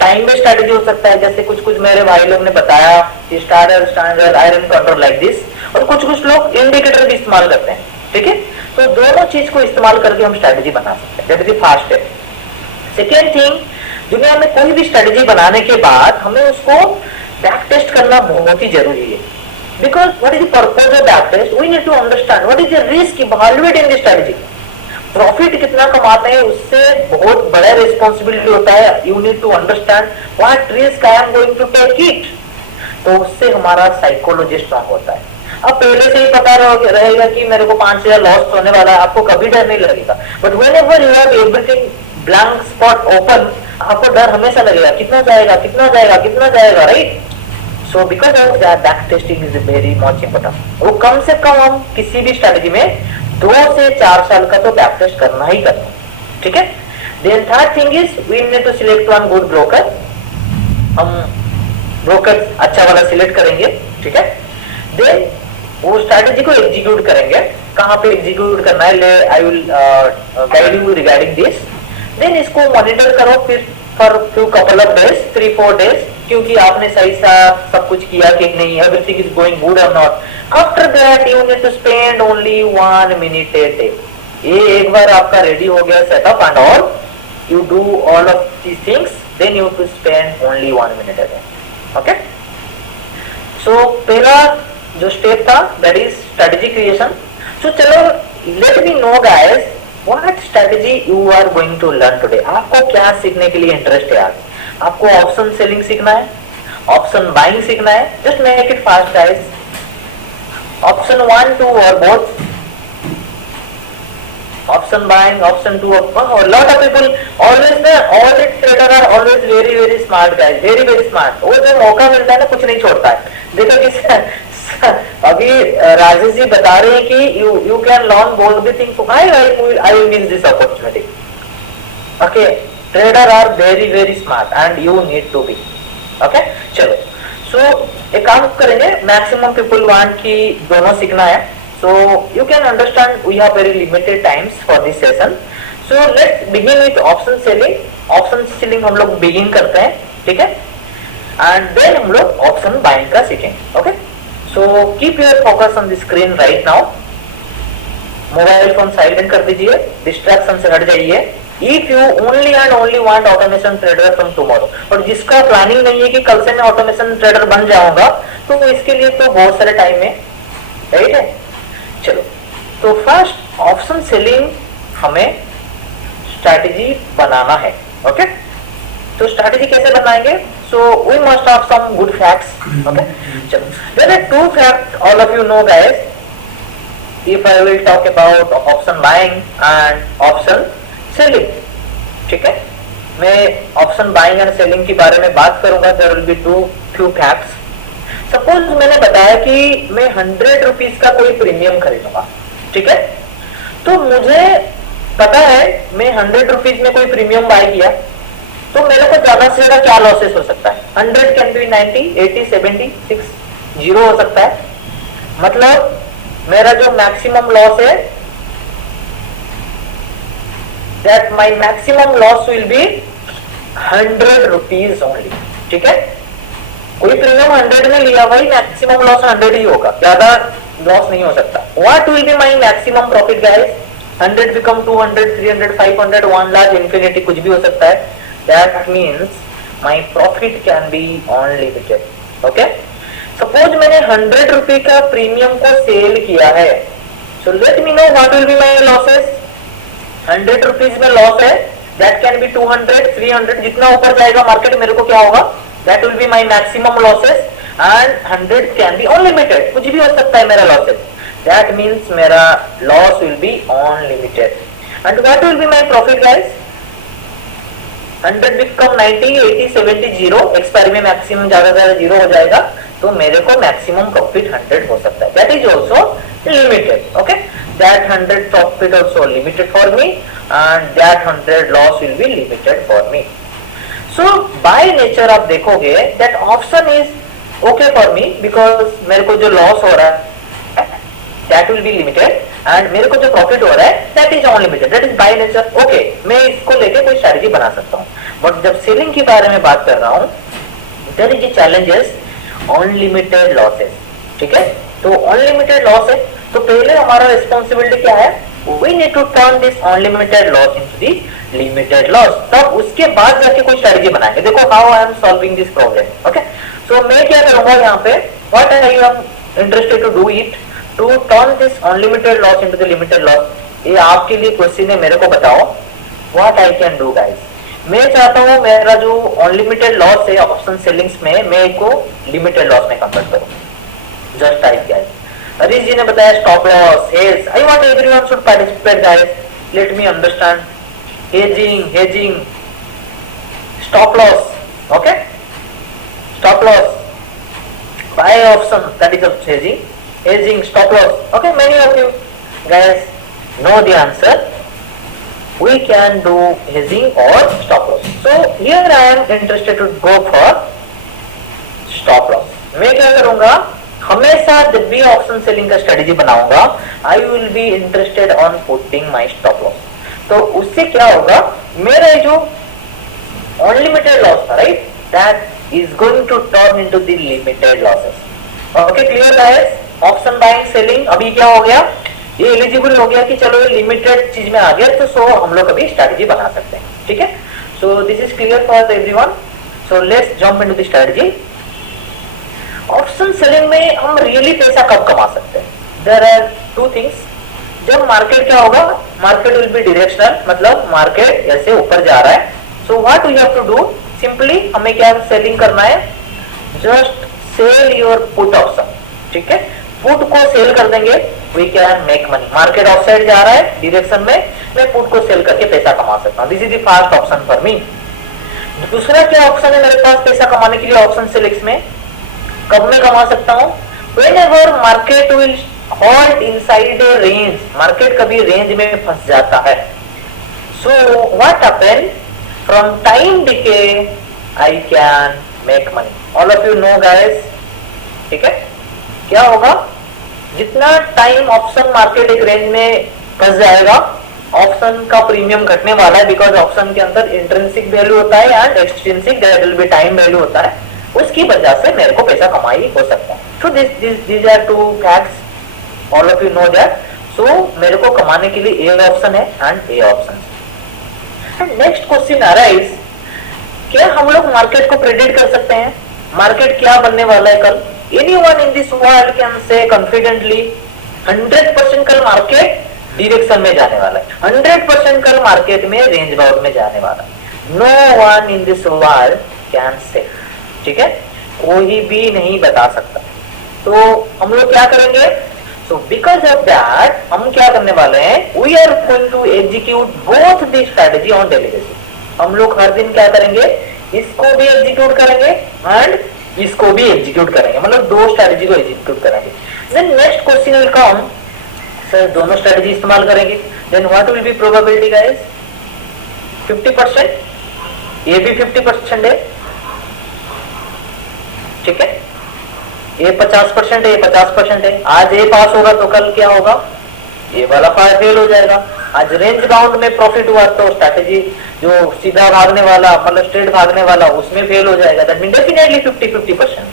time based strategy हो सकता है, जैसे कुछ कुछ मेरे भाई लोग ने बताया कि starter standard iron control like this, और कुछ कुछ लोग इंडिकेटर भी इस्तेमाल करते हैं, ठीक है। तो दोनों चीज को इस्तेमाल करके हम स्ट्रेटेजी बना सकते हैं। That is the first step. Second thing, दुनिया में कोई भी स्ट्रेटेजी बनाने के बाद हमें उसको बैक टेस्ट करना बहुत ही जरूरी है, because what is the purpose of back test, we need to understand what is the risk evaluate in the strategy. Profit कितना कमाते हैं उससे बहुत बड़ा रिस्पॉन्सिबिलिटी होता है, you need to understand what risk I am going to take it. तो उससे हमारा साइकोलॉजी स्ट्रांग होता है। अब पहले से ही पता रहेगा कि मेरे को 5,000 लॉस होने वाला है, आपको कभी डर नहीं लगेगा। But whenever you have everything blank spot open, आपको डर हमेशा लगेगा, कितना जाएगा कितना जाएगा कितना जाएगा, right. So because of that back testing is very much important. वो कम से कम हम किसी भी स्ट्रेटेजी में 2 से 4 साल का तो बैक टेस्ट करना ही करना, ठीक है। Then third thing is we need to select one good broker. हम ब्रोकर अच्छा वाला सिलेक्ट करेंगे, ठीक है। देन वो स्ट्रेटेजी को एग्जीक्यूट करेंगे, कहाँ पे एग्जीक्यूट करना है, I will guide you regarding this. Then इसको मॉनिटर करो फिर for few couple of days, 3-4 days, क्योंकि आपने सही सा सब कुछ किया कि नहीं, एवरीथिंग इज गोइंग गुड और not. After that you need to spend only 1 minute a day. ये एक बार आपका रेडी हो गया setup and all, you do all of these things, then you to spend only 1 minute a day. Okay, so पहला जो स्टेप था दैट इज स्ट्रेटेजी क्रिएशन। सो चलो let me know guys What strategy you are going to learn today? आपको क्या सीखने के लिए इंटरेस्ट है आज? आपको ऑप्शन सेलिंग सीखना है, ऑप्शन बाइंग सीखना है? Just make it fast guys. Option 1, 2 और बोथ, ऑप्शन बाइंग, ऑप्शन 2 और lot of people always ना, all the trader are always very very smart guys, very very smart। वो जब मौका मिलता है ना कुछ नहीं छोड़ता है। देखो कि अभी राजेश जी बता रहे हैं कि you can learn both the things, so I will miss this opportunity. Okay, trader are very very smart and you need to be. Okay, चलो, so एक काम करेंगे, maximum people want कि दोनों सीखना है, so you can understand we have very limited times for this session. So let's begin with option selling. Option selling हम लोग begin करते हैं, ठीक है, and then हम लोग option buying का सीखेंगे। Okay, so keep your focus on the screen right now. Mobile phone silent कर दीजिए, डिस्ट्रैक्शन से हट जाइए। If you only and only want automation trader from tomorrow, और जिसका प्लानिंग नहीं है कि कल से मैं ऑटोमेशन ट्रेडर बन जाऊंगा, तो इसके लिए तो बहुत सारे टाइम है, राइट है। चलो, तो फर्स्ट ऑप्शन सेलिंग हमें स्ट्रैटेजी बनाना है। ओके, तो स्ट्रैटेजी कैसे बनाएंगे? So we must have some good facts. Okay, चलो, there are 2 facts all of you know guys. If I will talk about option buying and option selling, ठीक है, मैं ऑप्शन बाइंग एंड सेलिंग के बारे में बात करूंगा। There will be few facts. Suppose मैंने बताया कि मैं 100 रुपीज का कोई प्रीमियम खरीदूंगा, ठीक है, तो मुझे पता है मैं 100 रुपीज में कोई प्रीमियम बाय किया, तो मेरे को ज्यादा से ज्यादा क्या लॉसेस हो सकता है? 100 कैन बी 90, 80, 70, 6 जीरो हो सकता है। मतलब मेरा जो मैक्सिमम लॉस है, that my maximum loss will be 100 rupees only, ठीक है। कोई प्रीमियम 100 में लिया, वही मैक्सिमम लॉस 100 ही होगा, ज्यादा लॉस नहीं हो सकता। What will be my maximum profit guys? 100 become 200, 300, 500, 1 lakh, infinity, कुछ भी हो सकता है। That means my profit can be unlimited. Okay? Suppose मैंने 100 रुपए का प्रीमियम को सेल किया है, so let me know what will be my losses. 100 rupees में लॉस है, that can be 200, 300, जितना ऊपर जाएगा मार्केट मेरे को क्या होगा? That will be my maximum losses and 100 can be unlimited. कुछ भी हो सकता है मेरा losses. That means मेरा loss will be unlimited. And what will be my profit guys? 100 become 90, 80, 70 zero, expiry में मैक्सिमम ज्यादा से ज्यादा जीरो हो जाएगा, तो मेरे को मैक्सिमम प्रॉफिट 100 हो सकता है. That is also limited. Okay, that 100 profit also limited for me and that 100 loss will be limited for me. So by nature आप देखोगे that option is okay for me because मेरे को जो लॉस हो रहा है that will be limited and मेरे को जो प्रॉफिट हो रहा है that is unlimited, that is by nature. Okay, मैं इसको लेके कोई स्ट्रेटजी बना सकता हूँ. बट जब सेलिंग के बारे में बात कर रहा हूँ, there is a challenges unlimited losses. ठीक है, तो unlimited loss है, तो पहले हमारा रिस्पॉन्सिबिलिटी क्या है? We need to turn this unlimited loss into the limited loss. तब उसके बाद जाके कोई स्ट्रेटजी बनाएंगे. देखो how I am solving this problem. Okay, so मैं क्या करूंगा यहाँ पे, what I am interested to do it to turn this unlimited loss into the limited loss. ये आपके लिए क्वेश्चन है, मेरे को बताओ what I can do guys. मैं चाहता हूँ मेरा जो अनलिमिटेड लॉस है ऑप्शन सेलिंग्स में, मैं इसको लिमिटेड लॉस में कन्वर्ट करूँ. Just type guys. Harish ji ने बताया stop loss, hedge. I want everyone should participate guys. Let me understand. Hedging, stop loss. Okay, stop loss, buy option, that is hedging. Hedging, stop loss. Okay, many of you guys know the answer. We can do hedging or stop loss. So here I am interested to go for stop loss. मैं क्या करूँगा, हमेशा जब भी ऑप्शन सेलिंग का स्ट्रेटेजी बनाऊंगा, I will be interested on putting my stop loss. तो उससे क्या होगा, मेरा जो unlimited loss था, right, that is going to turn into the limited losses. Okay, clear guys? Option buying selling अभी क्या हो गया, ये एलिजिबल हो गया कि चलो ये लिमिटेड चीज में आ गया, तो सो हम लोग अभी स्ट्रेटजी बना सकते हैं. ठीक है, so this is clear for everyone. So let's jump into the strategy. Option selling में हम रियली पैसा कब कमा सकते हैं? There are two things. जब मार्केट क्या होगा, मार्केट विल बी डायरेक्शनल, मतलब मार्केट ऐसे ऊपर जा रहा है. So what we have to do, simply हमें क्या सेलिंग करना है, just sell your put option. ठीक है, पुट को सेल कर देंगे, we can make money. Market of side जा रहा है डायरेक्शन में, मैं पुट को सेल करके पैसा कमा सकता हूँ. This is the first option for me. दूसरा क्या ऑप्शन है मेरे पास पैसा कमाने के लिए ऑप्शन सेलेक्स में? कब मैं कमा सकता हूँ? Whenever market will hold inside a range. Market कभी रेंज में फंस जाता है. So what happen, from time decay I can make money. All of you know guys. ठीक है, क्या होगा, जितना टाइम ऑप्शन मार्केट एक रेंज में फंस जाएगा, ऑप्शन का प्रीमियम घटने वाला है, बिकॉज ऑप्शन के अंदर इंट्रिंसिक वैल्यू होता है and extrinsic that will B time value होता है. उसकी वजह से मेरे को पैसा कमाई हो सकता है. So this are two facts, all of you know that. So मेरे को कमाने के लिए ए ऑप्शन है and a option. And next question आ रहा है, क्या हम लोग मार्केट को प्रेडिक्ट कर सकते हैं? मार्केट क्या बनने वाला है कल? Anyone in this world can say confidently 100% कल मार्केट डायरेक्शन में जाने वाला है, 100% कल मार्केट में रेंज बाउंड में जाने वाला है. No one in this world can say. ठीक है, कोई भी नहीं बता सकता. तो हम लोग क्या करेंगे? So because of that हम क्या करने वाले हैं? We are going to execute both the strategy on daily basis. हम लोग हर दिन क्या करेंगे? इसको भी एग्जीक्यूट करेंगे एंड इसको भी एग्जीक्यूट करेंगे, मतलब दो स्ट्रेटजी को एग्जीक्यूट करेंगे. Then next question will come, sir दोनों स्ट्रेटजी इस्तेमाल करेंगे, then what will be probability guys? 50%, ये भी 50% है. ठीक है, ये 50% है, ये 50% है. आज ये पास होगा तो कल क्या होगा, ये वाला फेल हो जाएगा. आज रेंज बाउंड में प्रॉफिट हुआ तो स्ट्रैटेजी जो सीधा भागने वाला, मतलब स्ट्रेट भागने वाला, उसमें फेल हो जाएगा. That mean definitely 50-50%.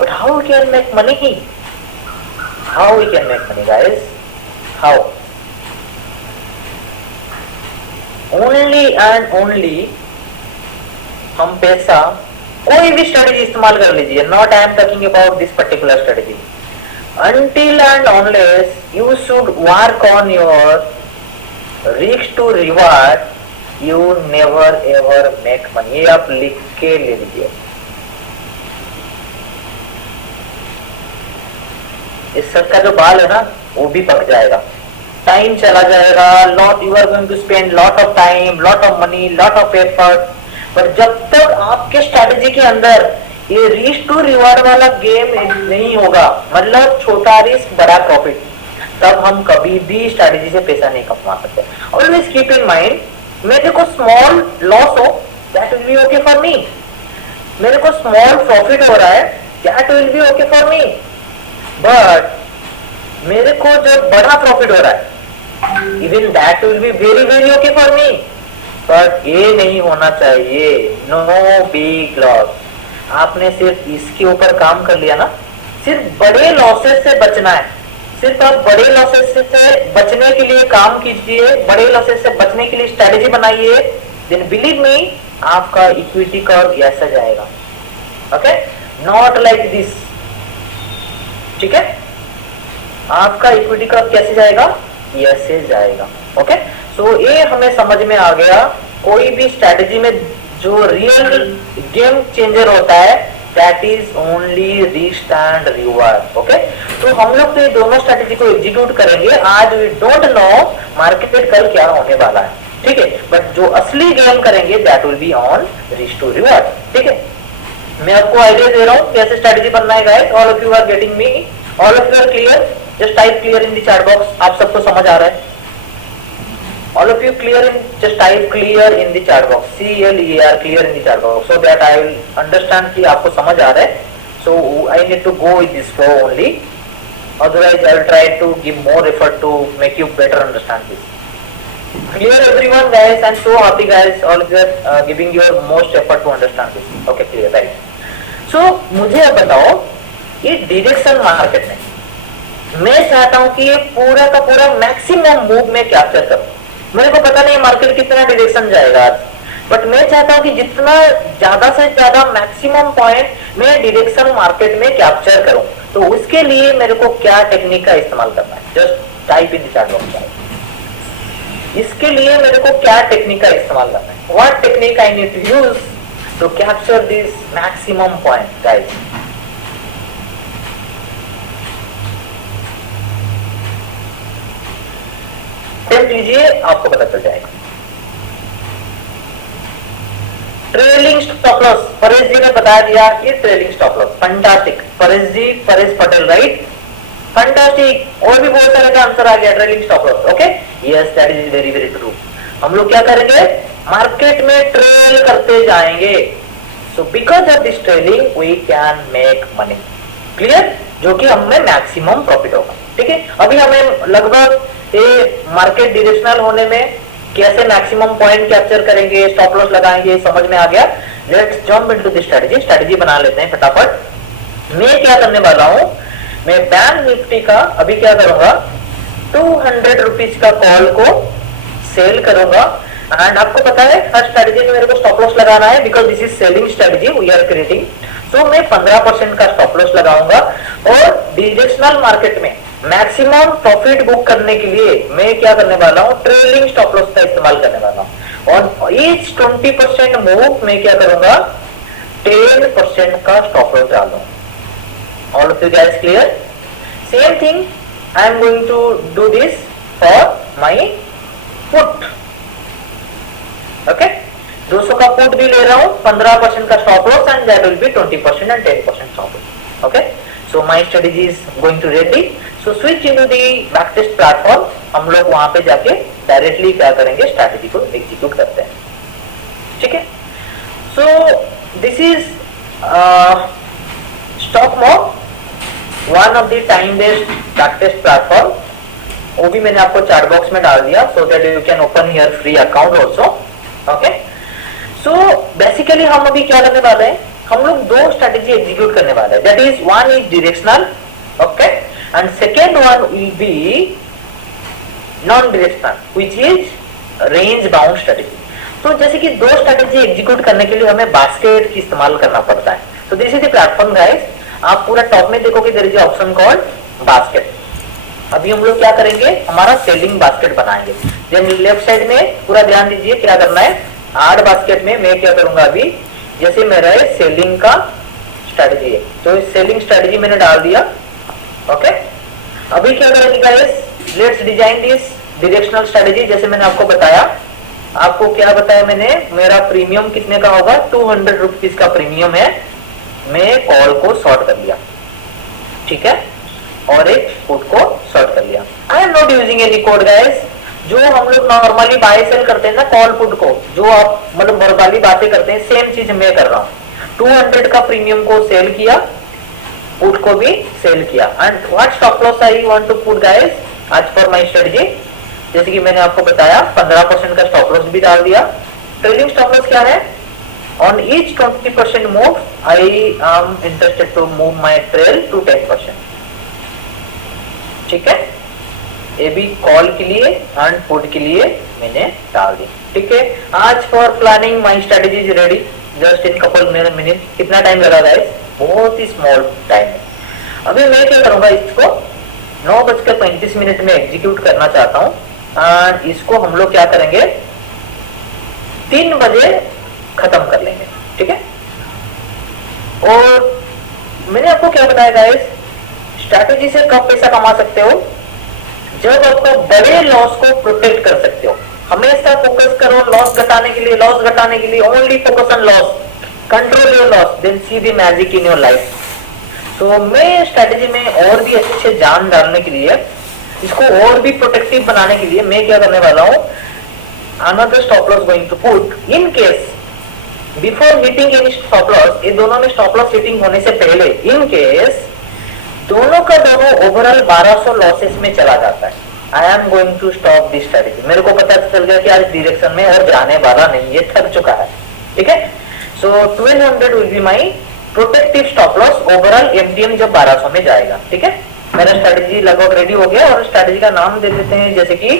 But how we can make money? How we can make money guys? How? Only and only हम पैसा कोई भी स्ट्रेटेजी इस्तेमाल कर लीजिए. Not I am talking about this particular strategy. Until and unless you should work on your risk to reward, you never ever make money. ये आप लिख के ले लीजिए. इस सर का जो बाल है ना, वो भी पक जाएगा. टाइम चला जाएगा, lot you are going to spend lot of time, lot of money, lot of effort. पर जब तक आपके स्ट्रेटेजी के अंदर ये रिस्क टू रिवार्ड वाला गेम नहीं होगा, मतलब छोटा रिस्क बड़ा प्रॉफिट, तब हम कभी भी स्ट्रेटेजी से पैसा नहीं कमा सकते। ऑलवेज कीप इन माइंड, मेरे को स्मॉल लॉस हो that will be okay for me, मेरे को स्मॉल प्रॉफिट हो रहा है that will be okay for me, but मेरे को जब बड़ा प्रॉफिट हो रहा है even that will be very very okay for me, but ये नहीं होना चाहिए, नो बिग लॉस। आपने सिर्फ इसके ऊपर काम कर लिया ना, सिर्फ बड़े लॉसेस से बचना है, सिर्फ आप बड़े लॉसेस से बचने के लिए काम कीजिए, बड़े लॉसेस से बचने के लिए स्ट्रेटेजी बनाइए, देन बिलीव मी आपका इक्विटी कर्व ऐसा जाएगा, ओके, नॉट लाइक दिस, ठीक है। आपका इक्विटी कर्व कैसे जाएगा, ऐसे जाएगा, ओके। सो ये हमें समझ में आ गया, कोई भी स्ट्रेटेजी में जो रियल गेम चेंजर होता है that is only risk and reward, okay. तो हम लोग तो ये दोनों स्ट्रेटेजी को एग्जीक्यूट करेंगे आज, वी डोंट नो मार्केट कल क्या होने वाला है, ठीक है, बट जो असली गेम करेंगे that will be on risk to reward, ठीक है। मैं आपको आइडिया दे रहा हूँ कैसे स्ट्रेटेजी बनना है guys, all of you are getting me, all of you are clear, just type clear in the chat box, आप सबको समझ आ रहा है, all of you clear in, just type clear in the chat box, CLEAR, clear in the chat box, so that I will understand कि आपको समझ आ रहा है, so I need to go with this flow only, otherwise I will try to give more effort to make you better understand this. Clear everyone guys, I'm so happy guys, all of you are giving your most effort to understand this, okay, clear, right. So मुझे अब बताओ, ये डायरेक्शन मार्केट में मैं चाहता हूँ कि ये पूरा का पूरा मैक्सिमम मूव में कैप्चर करूँ, मेरे को पता नहीं मार्केट कितना डायरेक्शन जाएगा आज, बट मैं चाहता हूं कि जितना ज्यादा से ज्यादा मैक्सिमम पॉइंट मैं डायरेक्शन मार्केट में कैप्चर करूं, तो उसके लिए मेरे को क्या टेक्निक का इस्तेमाल करना है, just type in the chat box, इसके लिए मेरे को क्या टेक्निक का इस्तेमाल करना है, what technique I need to use to capture this maximum point guys. लीजिए आपको पता चल जाएगा। Trailing stop loss, Paresh ji ने बता दिया कि trailing stop loss, fantastic, Paresh ji, Paresh Patel, right, fantastic. और भी बहुत सारे का आंसर आ गया, trailing stop loss, okay, yes that is very very true. हम लोग क्या करेंगे, मार्केट में ट्रेल करते जाएंगे, so because of this trailing we can make money, clear, जो कि हमें मैक्सिमम प्रॉफिट होगा, ठीक है। अभी हमें लगभग ये मार्केट डायरेक्शनल होने में कैसे मैक्सिमम पॉइंट कैप्चर करेंगे, स्टॉप लॉस लगाएंगे, समझ में आ गया। Let's jump into the strategy, strategy बना लेते हैं फटाफट। मैं क्या करने वाला हूं, मैं बैंक निफ्टी का अभी क्या करूंगा, 200 रुपीज का कॉल को सेल करूंगा, एंड आपको पता है हर स्ट्रेटजी में मेरे को स्टॉप लॉस लगाना है, because this is selling strategy we are creating, तो मैं 15% का स्टॉप लॉस लगाऊंगा, और डायरेक्शनल मार्केट में मैक्सिमम प्रॉफिट बुक करने के लिए मैं क्या करने वाला हूं, ट्रेलिंग स्टॉप लॉस का इस्तेमाल करने वाला हूं, और ईच 20% मूव मैं क्या करूंगा, 10% का स्टॉप लॉस डालूंगा। All of you guys clear, same thing I am going to do this for my put, okay, 200 का पुट भी ले रहा हूं, 15% का stop loss, and that will be 20% and 10% stop loss, okay. So my strategy is going to ready. So switch into the backtest platform. हम लोग वहां पे जाके डायरेक्टली क्या करेंगे, स्ट्रैटेजी को एग्जीक्यूट करते हैं, ठीक है। So this is stock mock, one of the time based backtest platform. वो भी मैंने आपको चैट बॉक्स में डाल दिया, so that you can open your free account also, okay. So basically हम अभी क्या करने वाले हैं, हम लोग दो स्ट्रेटेजी एग्जीक्यूट करने वाले हैं, that is one is directional, okay, and second one will B non directional, which is range bound strategy. तो जैसे कि दो स्ट्रेटेजी एग्जीक्यूट करने के लिए हमें बास्केट की इस्तेमाल करना पड़ता है, तो this is the platform guys, आप पूरा टॉप में देखोगे there is option called basket. अभी हम लोग क्या करेंगे, हमारा सेलिंग बास्केट बनाएंगे, देन लेफ्ट साइड में पूरा ध्यान दीजिए क्या करना है, ऐड बास्केट में मैं क्या करूंगा, अभी जैसे मेरा सेलिंग का स्ट्रेटजी है, तो सेलिंग स्ट्रेटजी मैंने डाल दिया, ओके। अभी क्या करेंगे guys, let's design this directional strategy जैसे मैंने आपको बताया, आपको क्या बताया मैंने, मेरा प्रीमियम कितने का होगा, 200 रुपीज का प्रीमियम है, मैं कॉल को शॉर्ट कर लिया, ठीक है, और एक पुट को शॉर्ट कर लिया। आई am not using any code guys, जो हम लोग नॉर्मली बाय सेल करते हैं ना कॉल पुट को, जो आप मतलब वर्बाली बातें करते हैं, सेम चीज मैं कर रहा हूँ। 200 का प्रीमियम को सेल किया, पुट को भी सेल किया, and what stop loss I want to put guys आज फॉर माय स्ट्रेटजी, जैसे कि मैंने आपको बताया 15% का स्टॉप लॉस भी डाल दिया। ट्रेलिंग स्टॉप लॉस क्या है, on each 20% move I am interested to move my trail to 10%, ठीक है, ये भी कॉल के लिए एंड पुट के लिए मैंने डाल दी, ठीक है। आज for planning my strategy is ready just in couple minute. कितना टाइम लगा गाइस, बहुत ही स्मॉल टाइम है। अभी मैं क्या करूंगा, इसको 9:35 में एग्जीक्यूट करना चाहता हूँ, एंड इसको हम लोग क्या करेंगे 3 बजे खत्म कर लेंगे, ठीक है। और मैंने आपको क्या बताया गाइस, स्ट्रैटेजी से कब पैसा कमा सकते हो, जब आपको बड़े लॉस को प्रोटेक्ट कर सकते हो। हमेशा फोकस करो लॉस घटाने के लिए, लॉस घटाने के लिए, only focus on loss, control your loss, then see the magic in your life. तो मैं स्ट्रैटेजी में और भी अच्छे जान डालने के लिए, इसको और भी प्रोटेक्टिव बनाने के लिए मैं क्या करने वाला हूं, another stop loss going to put in case before hitting any stop loss, ये दोनों में स्टॉप लॉस हिटिंग होने से पहले इन केस दोनों का दोनों ओवरऑल 1200 लॉसेस में चला जाता है, I am going to stop this strategy. मेरे को पता चल गया कि आज डायरेक्शन में और जाने वाला नहीं, ये थक चुका है, ठीक है। सो 1200 will be my protective stop loss, overall MTM जब 1200 में जाएगा, ठीक है। मेरा स्ट्रेटेजी लगभग रेडी हो गया, और स्ट्रेटेजी का नाम दे देते हैं जैसे कि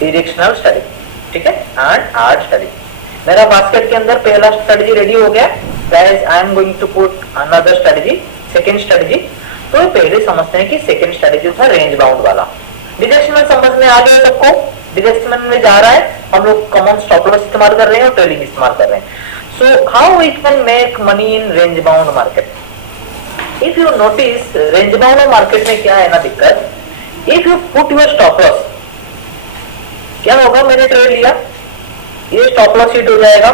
डायरेक्शनल स्ट्रेटेजी, ठीक है, एंड आर्ट स्ट्रेटेजी। मेरा बास्केट के अंदर पहला स्ट्रेटेजी रेडी हो गया guys, I am going to put another strategy, second strategy. तो पहले समझते हैं कि सेकंड स्ट्रेटेजी था रेंज बाउंड वाला। डायरेक्शनल समझ में आ गया सबको, डायरेक्शन में जा रहा है, हम लोग कॉमन स्टॉप लॉस इस्तेमाल कर रहे हैं और ट्रेलिंग इस्तेमाल कर रहे हैं। So how we can make money in range bound market, if you notice range bound market में क्या है ना दिक्कत, if you put your stop loss, क्या होगा, मैंने ट्रेड लिया, ये स्टॉप लॉस हिट हो जाएगा,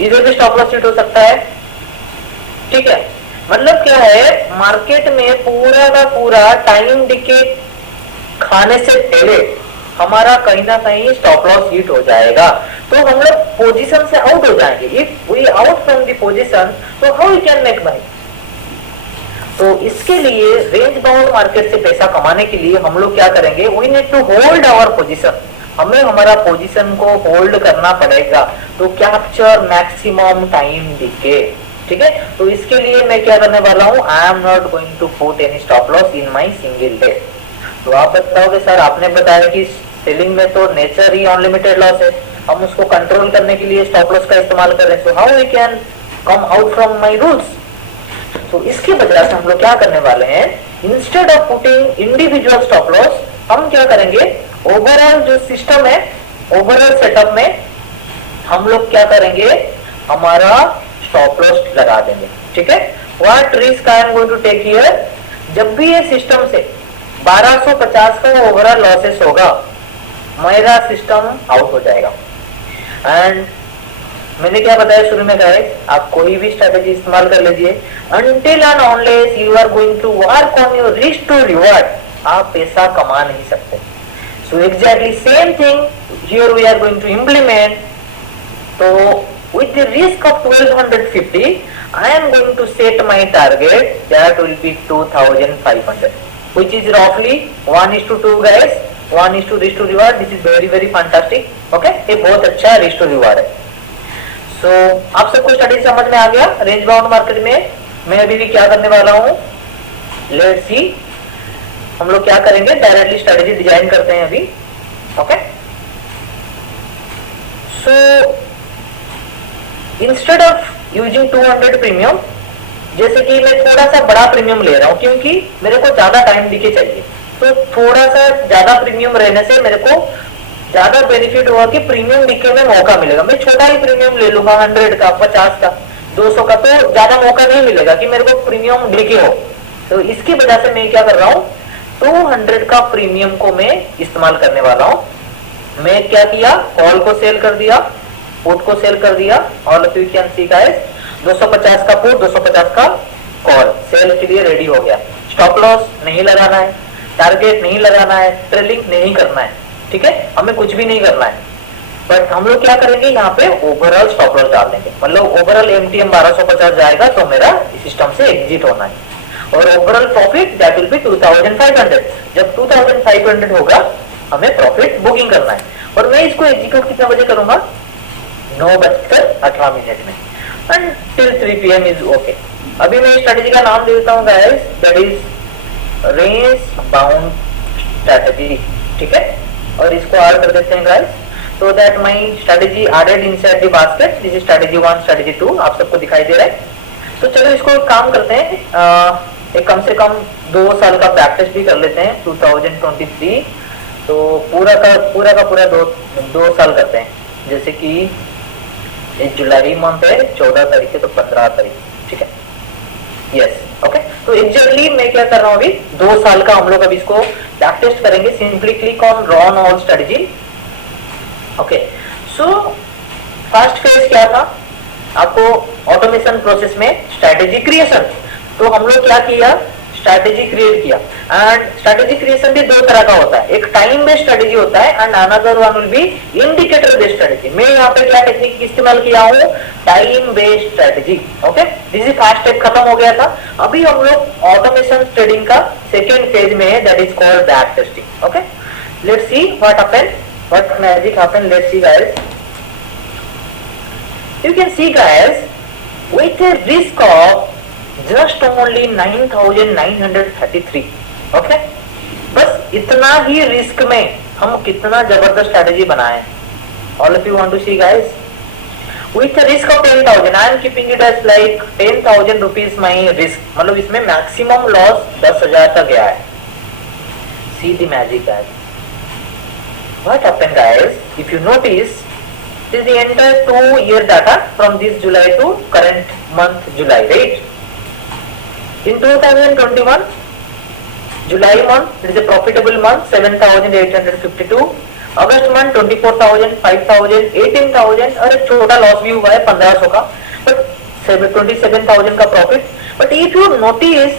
इधर भी स्टॉप लॉस हिट हो सकता है, ठीक है। मतलब क्या है, मार्केट में पूरा का पूरा टाइम डिके खाने से पहले हमारा कहीं ना कहीं स्टॉप लॉस हिट हो जाएगा, तो हम लोग पोजीशन से आउट हो जाएंगे। If we out from the position, तो how we can make money. तो इसके लिए रेंज बाउंड मार्केट से पैसा कमाने के लिए हम लोग क्या करेंगे, we need to hold our position, हमें हमारा पोजीशन को होल्ड करना पड़ेगा तो कैप्चर मैक्सिमम टाइम डिके, ठीक है। तो इसके लिए मैं क्या करने वाला हूं, I am not going to put any stop loss in my single day. तो आप बताओगे सर आपने बताया कि सेलिंग में तो नेचर ही अनलिमिटेड लॉस है, हम उसको कंट्रोल करने के लिए स्टॉप लॉस का इस्तेमाल कर रहे हैं, तो how we can come out from my rules. तो इसकी वजह से हम लोग क्या करने वाले हैं, instead of putting individual stop loss, हम क्या करेंगे, ओवरऑल जो सिस्टम है, ओवरऑल सेटअप में हम लोग क्या करेंगे, हमारा स्टॉप लॉस लगा देंगे, ठीक है। What risk I am going to take here, जब भी ये सिस्टम से 1250 का ओवरऑल लॉसेस होगा, मेरा सिस्टम आउट हो जाएगा। एंड मैंने क्या बताया शुरू में, कहा आप कोई भी स्ट्रेटेजी इस्तेमाल कर लीजिए, until and unless you are going to work on your risk to reward, आप पैसा कमा नहीं सकते। So exactly same thing here we are going to implement. तो with the risk of 1250, I am going to set my target that will be 2500, which is roughly 1:2 guys, 1:2 risk to reward. This is very very fantastic. Okay, ये बहुत अच्छा risk to reward है। So आप सबको स्ट्रेटेजी समझ में आ गया रेंज बाउंड मार्केट में। मैं अभी भी क्या करने वाला हूँ, लेट्स सी, हम लोग क्या करेंगे, डायरेक्टली स्ट्रेटेजी डिजाइन करते हैं अभी। Okay, so instead of using 200 premium, जैसे कि मैं थोड़ा सा बड़ा प्रीमियम ले रहा हूं क्योंकि मेरे को ज्यादा टाइम दिखे चाहिए, तो थोड़ा सा ज्यादा प्रीमियम रहने से मेरे को ज्यादा बेनिफिट होगा कि प्रीमियम दिखे में मौका मिलेगा। मैं छोटा ही प्रीमियम ले लूंगा, 100 का, 50 का, 200 का, तो ज्यादा मौका नहीं मिलेगा कि मेरे को प्रीमियम दिखे हो। तो इसकी वजह से मैं क्या कर रहा हूँ, 200 का प्रीमियम को मैं इस्तेमाल करने वाला हूं। मैं क्या किया, कॉल को सेल कर दिया, पुट को सेल कर दिया। All of you can see guys, 250 का पुट, 250 का कॉल सेल के लिए रेडी हो गया। स्टॉप लॉस नहीं लगाना है, टारगेट नहीं लगाना है, ट्रेलिंग नहीं करना है, ठीक है, हमें कुछ भी नहीं करना है। बट हम लोग क्या करेंगे, यहाँ पे ओवरऑल स्टॉप लॉस डाल देंगे। मतलब ओवरऑल एमटीएम 1250 जाएगा तो मेरा इस सिस्टम से एग्जिट होना है, और overall profit that will B 2500। जब 2500 होगा हमें प्रॉफिट बुकिंग करना है, और मैं इसको एग्जीक्यूट कितने बजे करूंगा, 9:18 में, and till 3 PM is okay. अभी मैं स्ट्रेटेजी का नाम दे देता हूँ guys, that is range bound strategy, ठीक है, और इसको ऐड कर देते हैं guys, so that my strategy added inside the basket. This is strategy 1, strategy 2, आप सबको दिखाई दे रहा है। तो चलो इसको काम करते हैं, एक कम से कम 2 साल का बैक टेस्ट भी कर लेते हैं, 2023। तो पूरा का पूरा 2 साल करते हैं, जैसे कि ये जुलाई मंथ है, 14 तारीख से तो 15 तारीख, ठीक है, यस, ओके। तो एग्जैक्टली मैं क्या कर रहा हूँ, अभी 2 साल का हम लोग अभी इसको बैक टेस्ट करेंगे। Simply click on run all strategy, okay. So first phase क्या था, आपको ऑटोमेशन प्रोसेस में स्ट्रेटेजी क्रिएशन। तो हम लोग क्या किया, स्ट्रेटेजी क्रिएट किया। एंड स्ट्रेटेजी क्रिएशन भी 2 तरह का होता है, एक टाइम बेस्ड स्ट्रेटेजी होता है and another one will B indicator based strategy. मैं यहाँ पे क्या टेक्निक इस्तेमाल किया हूँ, time based strategy, okay. This is first step खत्म हो गया था। अभी हम लोग ऑटोमेशन ट्रेडिंग का सेकेंड फेज में है, that is called back testing, okay. Let's see what happened, what magic happened. Let's see guys, you can see guys, with a risk of just only 9933, okay, बस इतना ही रिस्क में हम कितना जबरदस्त स्ट्रेटेजी बनाए। All of you want to see guys, with a risk of 10,000 I am keeping it as like 10,000 rupees my risk, मतलब इसमें मैक्सिमम लॉस 10,000 तक गया है। See the magic guys, what happened guys, if you notice, this is the entire 2-year data from this July to current month July, right? In 2021 July month, it is a profitable month, 7,852. August month 24,000, 5,000, 18,000, और एक छोटा लॉस भी हुआ है 1500 का, but 27,000 का profit. But if you notice,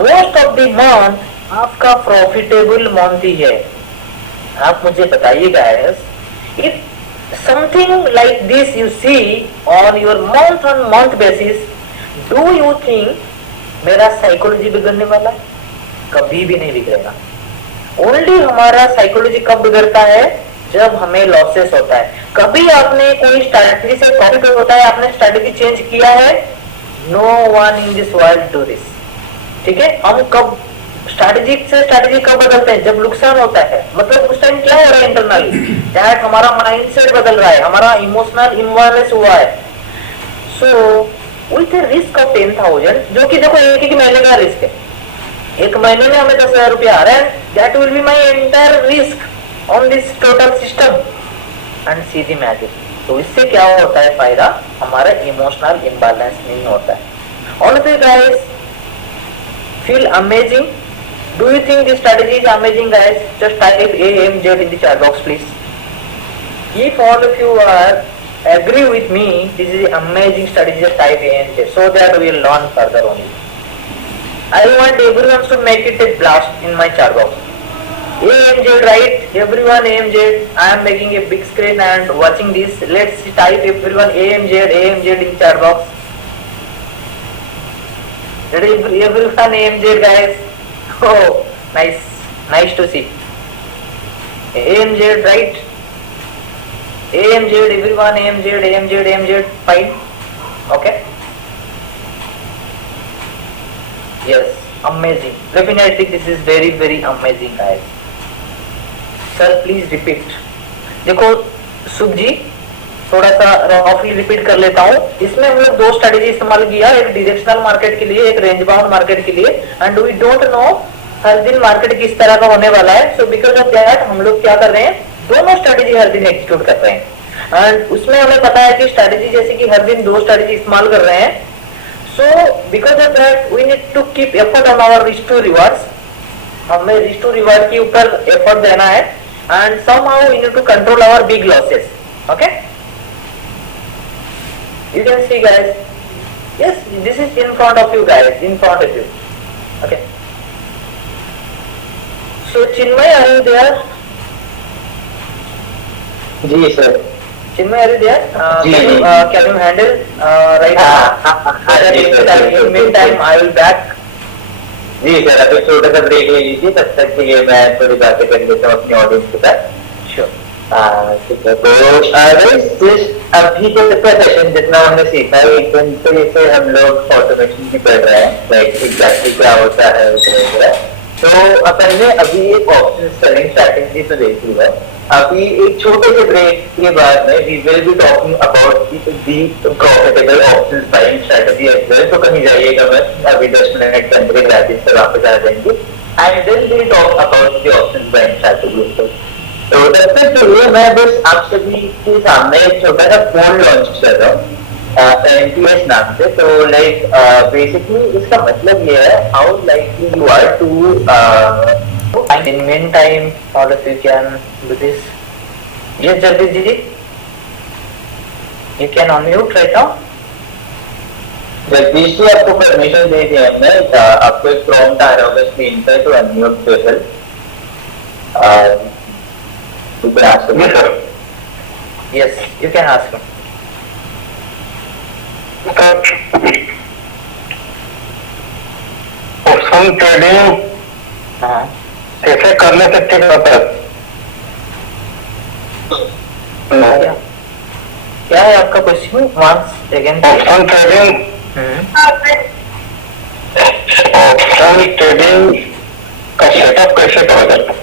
most of the month आपका प्रॉफिटेबल मंथ ही है। आप मुझे बताइए guys, if something like this you see on your month on month basis, do you think मेरा साइकोलॉजी बिगड़ने वाला है? कभी भी नहीं बिगड़ेगा। ओनली हमारा साइकोलॉजी कब बिगड़ता है, जब हमें लॉसेस होता है। कभी आपने कोई स्ट्रैटेजी से प्रॉफिट होता है, आपने स्ट्रैटेजी चेंज किया है, no one in this world do this, ठीक है। हम कब स्ट्रैटेजी से स्ट्रैटेजी कब बदलते हैं, जब नुकसान होता है। मतलब उस टाइम क्या हो रहा है इंटरनली, दैट हमारा माइंडसेट बदल रहा है, हमारा इमोशनल इम्बैलेंस हुआ है। सो विथ रिस्क ऑफ 10,000, जो कि देखो एक ही महीने का रिस्क है, एक महीने में हमें 10,000 रुपया आ रहा है, that will be my entire risk on this total system, and C the magic. तो इससे क्या होता है फायदा, हमारा इमोशनल इम्बैलेंस नहीं होता है। All of you guys feel amazing? Do you think this strategy is amazing guys? Just type AMZ in the chat box please. If all of you are agree with me, this is amazing strategy, just type AMZ so that we will learn further only. I want everyone to make it a blast in my chat box. AMZ, right? Everyone AMZ. I am making a big screen and watching this. Let's type everyone AMZ in chat box. Everyone AMZ guys. Oh, nice to see. AMZ, right? AMZ, everyone AMZ, fine. Okay. Yes, amazing. Definitely this is very amazing guys. Sir, please repeat. देखो सुख जी, थोड़ा सा रफली रिपीट कर लेता हूँ। इसमें हम लोग 2 स्ट्रेटेजी इस्तेमाल किया, एक डायरेक्शनल मार्केट के लिए, एक रेंज बाउंड मार्केट के लिए, एंड वी डोंट नो हर दिन मार्केट किस तरह का होने वाला है। सो बिकॉज ऑफ दैट हम लोग क्या कर रहे हैं, दोनों स्ट्रेटेजी हर दिन एग्जीक्यूट कर रहे हैं। एंड उसमें हमें पता है कि स्ट्रेटेजी जैसे कि हर दिन 2 स्ट्रेटेजी इस्तेमाल कर रहे हैं। So because of that we need to keep effort on our risk to rewards. हमें रिस्क टू रिवार्ड के ऊपर एफर्ट देना है and somehow we need to control our big losses. Okay, you can see guys, yes, this is in front of you guys, in front of you. Okay, so Chinmay, are you there? जी sir. Chinmay, are you there? जी, Can you, जी। can you handle right now? जी sir. In meantime I will back. जी सर, अभी छोटा सा ब्रेक ले लीजिए, तब तक के लिए मैं थोड़ी बातें कर लेता हूँ अपनी ऑडियंस के साथ। Sure. ठीक है, तो अभी तो पिछला सेशन जितना हमने सीखा है, एकदम से हम लोग ऑटोमेशन की कर रहे हैं, लाइक एग्जैक्टली क्या होता है वगैरह। तो अपन ने अभी एक ऑप्शन सेलिंग स्ट्रैटेजी तो देख लिया। अभी एक छोटे से ब्रेक के बाद में we will be talking about the profitable options buying strategy as well. तो कहीं जाइएगा मत, अभी 10 मिनट के अंदर ग्रेजुएट से वापस आ जाएंगे and then we talk about the options buying strategy. तो तब तक के लिए मैं बस आप सभी के सामने एक छोटा सा फोन लॉन्च कर रहा हूँ NPS नाम से। तो लाइक बेसिकली इसका मतलब ये है, how likely you are to And in meantime, all of you can do this. Yes, Jagdish ji, you can unmute right now. Jagdish ji, आपको परमिशन दे दिया हमने। आपको एक प्रॉम्प्ट आ रहा होगा स्क्रीन पर, तो unmute yourself. Yes, you can ask me. Option trading हाँ, कैसे करने से ठीक होता है? क्या क्या है आपका question? Once again. Option trading का सेटअप कैसे करा जाता है?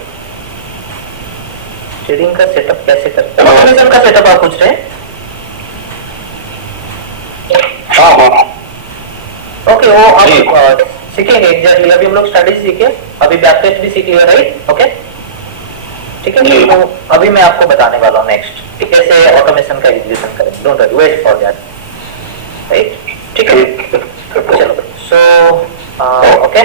ट्रेडिंग का सेटअप कैसे करते हैं? ऑटोमेशन का सेटअप आप पूछ रहे हैं? हाँ हाँ ओके, वो आप सीखेंगे एग्जैक्टली। अभी हम लोग स्ट्रेटेजी सीखे, अभी बैक टेस्ट भी सीख लिया, राइट? ओके, ठीक है। तो अभी मैं आपको बताने वाला हूँ नेक्स्ट कि कैसे ऑटोमेशन का एग्जीक्यूशन करें। Don't worry, wait for that, right? ठीक है, चलो। So okay,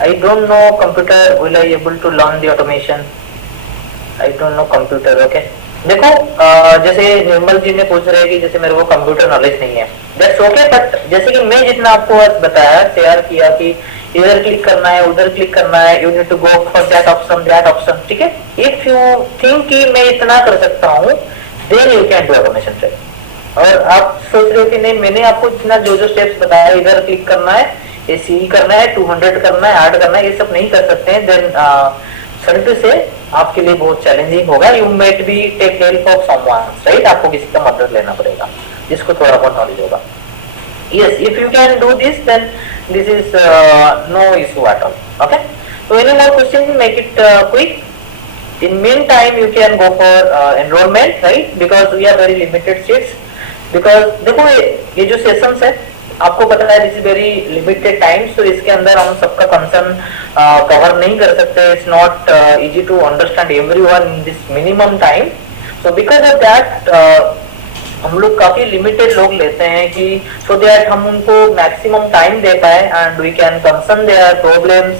I don't know computer, will I able to learn the automation? I don't know computer, okay? देखो जैसे निर्मल जी ने पूछ रहे हैं कि जैसे मेरे को कंप्यूटर नॉलेज नहीं है, दैट्स ओके। बट जैसे कि मैं जितना आपको आज बताया, शेयर किया कि इधर क्लिक करना है, उधर क्लिक करना है, you need to go for that option, ठीक है? इफ यू थिंक कि मैं इतना कर सकता हूँ, then you can do automation trade. और आप सोच रहे हो कि नहीं, मैंने आपको इतना जो स्टेप्स बताया, इधर क्लिक करना है, एसी करना है, 200 करना है, ऐड करना है, ये सब नहीं कर सकते हैं, देन सर्विस से आपके लिए बहुत चैलेंजिंग होगा। You might be take help of someone, right? आपको किसी का मदद लेना पड़ेगा जिसको थोड़ा बहुत नॉलेज होगा। Yes, if you can do this, then this is no issue at all. Okay, so any more questions, make it quick. In meantime, you can go for enrollment, right? Because we have very limited seats. Because देखो ये जो सेशंस है, आपको पता है this is very limited time, so इसके अंदर हम सबका कंसर्न कवर नहीं कर सकते। It's not easy to understand everyone in this minimum time. So because of that हम लोग काफी लिमिटेड लोग लेते हैं कि सो दैट हम उनको मैक्सिमम टाइम दे पाए and we can concern their problems,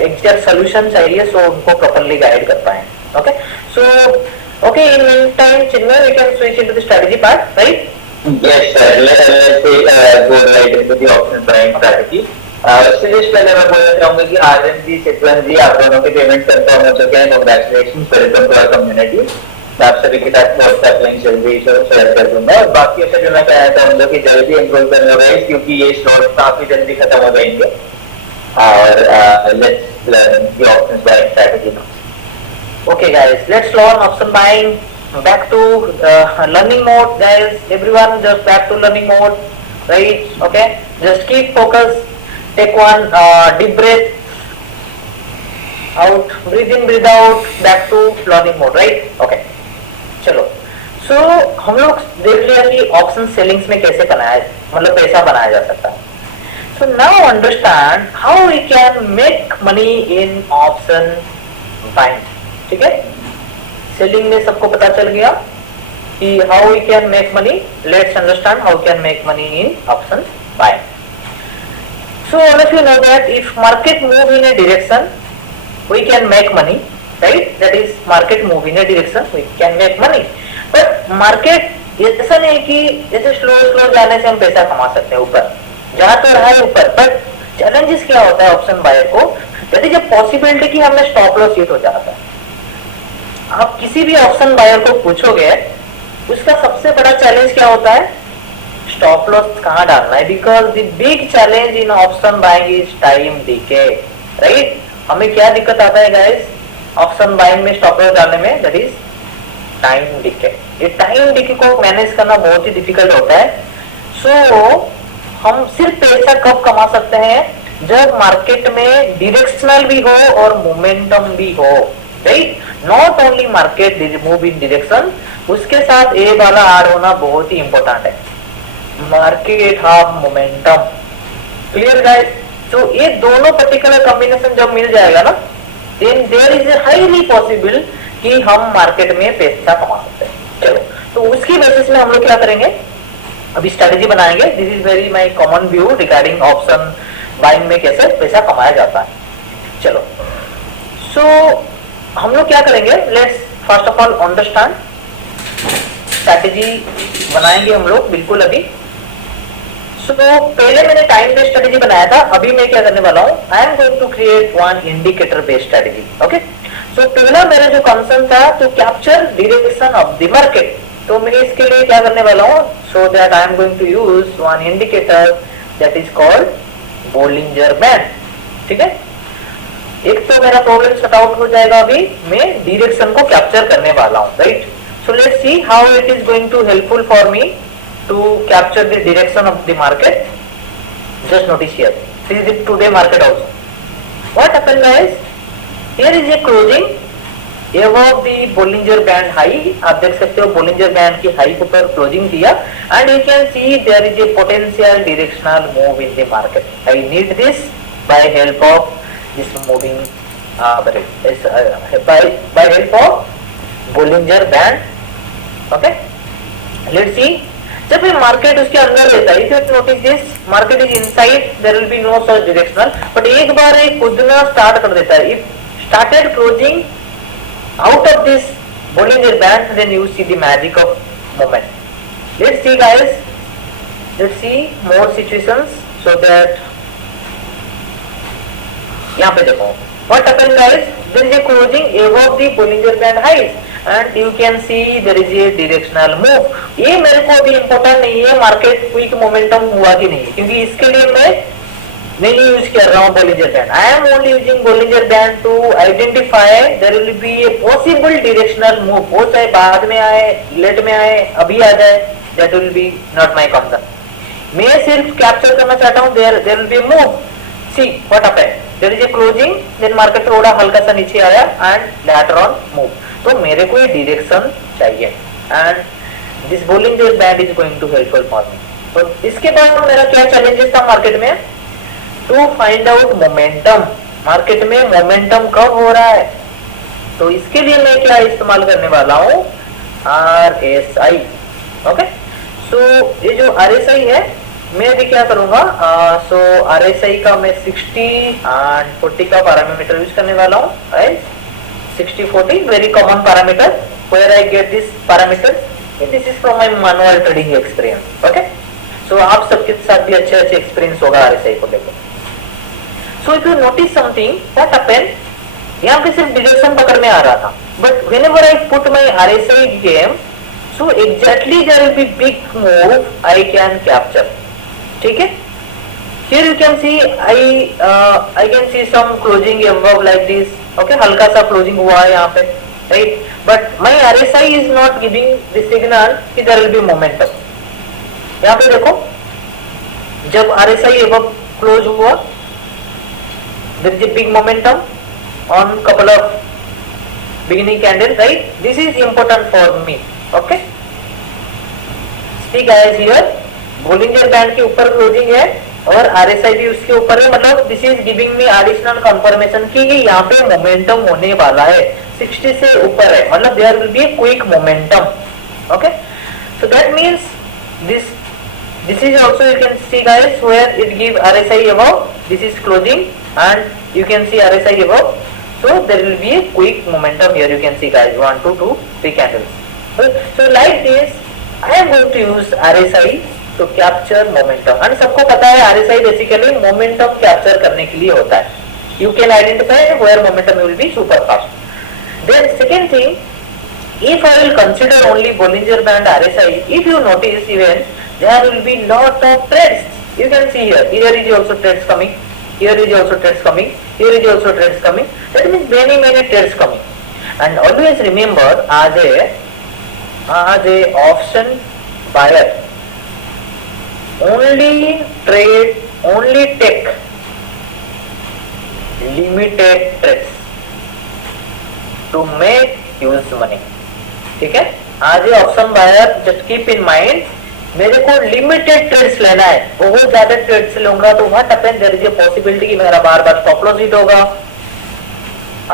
exact solution चाहिए, सो उनको प्रॉपर्ली गाइड कर पाए। Okay, so okay, in time Chinmay, we can switch into the strategy part, right? Yes, sir. Let's go right into the option buying strategy. उससे just पहले मैं बोलना चाहूँगा कि आर्यन जी, चितवन जी, आप दोनों के पेमेंट कंफर्म हो चुके हैं। Congratulations, welcome to our community. आप सभी के साथ WhatsApp लिंक जल्दी शेयर कर दूंगा। और बाकी से जो मैं कहना चाहूँगा कि जल्दी एनरोल करने होगा, क्योंकि ये स्लॉट काफी जल्दी खत्म हो जाएंगे। और let's learn the options buying strategy now. Okay guys, let's learn option buying. Back to learning mode, guys. Everyone just back to learning mode, right? Okay, just keep focus. Take one deep breath out, breathe in, breathe out. Back to learning mode, right? Okay, चलो। So हम लोग देख लिया कि ऑप्शन सेलिंग्स में कैसे बनाया, मतलब पैसा बनाया जा सकता है। So now understand how we can make money in option buying, ठीक है? सेलिंग में सबको पता चल गया, कि how we can make money. Let's understand how we can make money in option buying. So all of you know that if market move in a direction, we can make money, right? That is market move in a direction, we can make money. But market ऐसा नहीं कि जैसे स्लो जाने से हम पैसा कमा सकते हैं ऊपर, जहाँ तो रहा है ऊपर, बट चैलेंजेस क्या होता है ऑप्शन बायर को, दैट इज अ पॉसिबिलिटी कि हमें स्टॉप लॉस हिट हो जाता है. आप किसी भी ऑप्शन बायर को पूछोगे, उसका सबसे बड़ा चैलेंज क्या होता है, स्टॉप लॉस कहाँ डालना है. Because the big challenge in option buying is time decay, right. हमें क्या दिक्कत आता है गाइस ऑप्शन बाइंग में स्टॉप लॉस डालने में, दैट इज टाइम डिके. ये टाइम डिके को मैनेज करना बहुत ही डिफिकल्ट होता है. सो हम सिर्फ पैसा कब कमा सकते हैं, जब मार्केट में डायरेक्शनल भी हो और मोमेंटम भी हो, right. Not only market move in direction, उसके साथ ए वाला आर होना बहुत ही इंपॉर्टेंट है, market half momentum. Clear guys. तो ये दोनों पर्टिकुलर कॉम्बिनेशन जब मिल जाएगा ना, then there is highly possible कि हम मार्केट में पैसा कमा सकते हैं. चलो, तो उसकी बेसिस में हम लोग क्या करेंगे, अभी स्ट्रेटेजी बनाएंगे. This is very my common view regarding option buying में कैसे पैसा कमाया जाता है. चलो, सो हम लोग क्या करेंगे, let's first of all understand. Strategy बनाएंगे हम लोग बिल्कुल अभी. सो पहले मैंने टाइम बेस्ड स्ट्रेटेजी बनाया था, अभी मैं क्या करने वाला हूँ, I am going to create one indicator based strategy. Okay. So पहला मेरा जो कंसर्न था तो capture direction of the market. तो मैं इसके लिए क्या करने वाला हूँ, so that I am going to use one indicator that is called Bollinger band. ठीक है. एक तो मेरा प्रॉब्लम शट आउट हो जाएगा, अभी मैं डायरेक्शन को कैप्चर करने वाला हूँ, right. So let's see how it is going to helpful for me to capture the direction of the market. Just notice here, this is the today market also. What happened guys, here is a closing above the Bollinger Band high. आप देख सकते हो Bollinger Band की हाई के ऊपर क्लोजिंग किया, and you can see there is a potential directional move in the market. I need this by help of this moving by help of Bollinger Band. Okay, let's see. जब ये मार्केट उसके अंदर रहता है, if you notice this market is inside, there will be no such directional, but एक बार ये कूदना स्टार्ट कर देता है. If started closing out of this Bollinger Band, then you see the magic of moment. Let's see guys, let's see more situations so that यहाँ पे देखो what happened guys, there is a closing above the Bollinger Band height and you can see there is a directional move. ये मेरे को अभी इम्पोर्टेंट नहीं है मार्केट क्विक मोमेंटम हुआ कि नहीं, क्योंकि इसके लिए मैं नहीं यूज कर रहा हूँ Bollinger Band. I am only using Bollinger Band to identify there will be a possible directional move. हो चाहे बाद में आए, लेट में आए, अभी आ जाए, that will be not my concern. मैं सिर्फ कैप्चर करना चाहता हूँ there will be a move. See what happened. There is a closing, then market थोड़ा हल्का सा नीचे आया and later on move. तो मेरे को ये direction चाहिए and this Bollinger Band is going to helpful for me. तो इसके बाद मेरा क्या challenges था मार्केट में, to find out momentum. Market में मोमेंटम कब हो रहा है, तो इसके लिए मैं क्या इस्तेमाल करने वाला हूँ, RSI. ओके. सो ये जो RSI है, मैं अभी क्या करूंगा, सो RSI का मैं 60 एंड 40 का पैरामीटर यूज करने वाला हूँ, right. 60-40 very common parameter. Where I get this parameter, this is from my manual trading experience. Okay. So आप सबके साथ भी अच्छे एक्सपीरियंस होगा RSI को लेकर. So if you notice something, what happened? यहाँ पे सिर्फ डायरेक्शन पकड़ में आ रहा था, but whenever I put my RSI game, so exactly there will be big move I can capture. ठीक है? Here you can see I can see some closing above like this. Okay, हल्का सा closing हुआ है यहाँ पे, right? But my RSI is not giving the signal कि there will be momentum. यहाँ पे देखो, जब RSI above close हुआ, there is a big momentum on couple of beginning candles, right? This is important for me. Okay. See guys, here Bollinger Band के ऊपर क्लोजिंग है और RSI भी उसके ऊपर है, मतलब this is giving me additional confirmation कि यहाँ पे मोमेंटम होने वाला है. 60 से ऊपर है, मतलब there will be a quick momentum. Okay. So that means this is also, you can see guys, where it give RSI above, this is closing and you can see RSI above. So there will be a quick momentum here, you can see guys, 1 2 2 3 candles. So like this I am going to use RSI to capture momentum. And सबको पता है RSI basically momentum capture करने के लिए होता है. You can identify where momentum will be super fast. Then second thing, if I will consider only Bollinger Band RSI, if you notice even there will be lot of trades. You can see here is also trades coming, here is also trades coming, here is also trades coming. That means many trades coming. And always remember, as a option buyer, only take limited trades to make use money. ठीक है, आज ये option buyer just keep in mind, मेरे को लिमिटेड ट्रेड्स लेना है, बहुत ज्यादा ट्रेड्स लूंगा तो what happen, there is a possibility कि मेरा बार बार स्टॉप लॉस हिट होगा.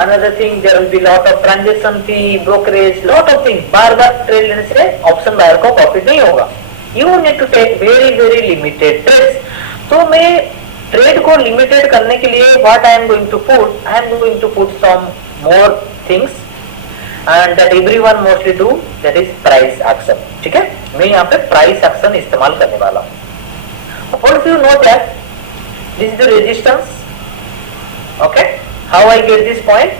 Another thing, there will be lot of transaction fee, brokerage, lot of thing. बार बार ट्रेड लेने से ऑप्शन बायर को प्रॉफिट नहीं होगा. You need to take very limited trades. तो मैं ट्रेड को लिमिटेड करने के लिए what I am going to put some more things and that everyone mostly do, that is price action. ठीक है, मैं यहाँ पे price action इस्तेमाल करने वाला हूँ. All of you know that this is the resistance. Okay, how I get this point?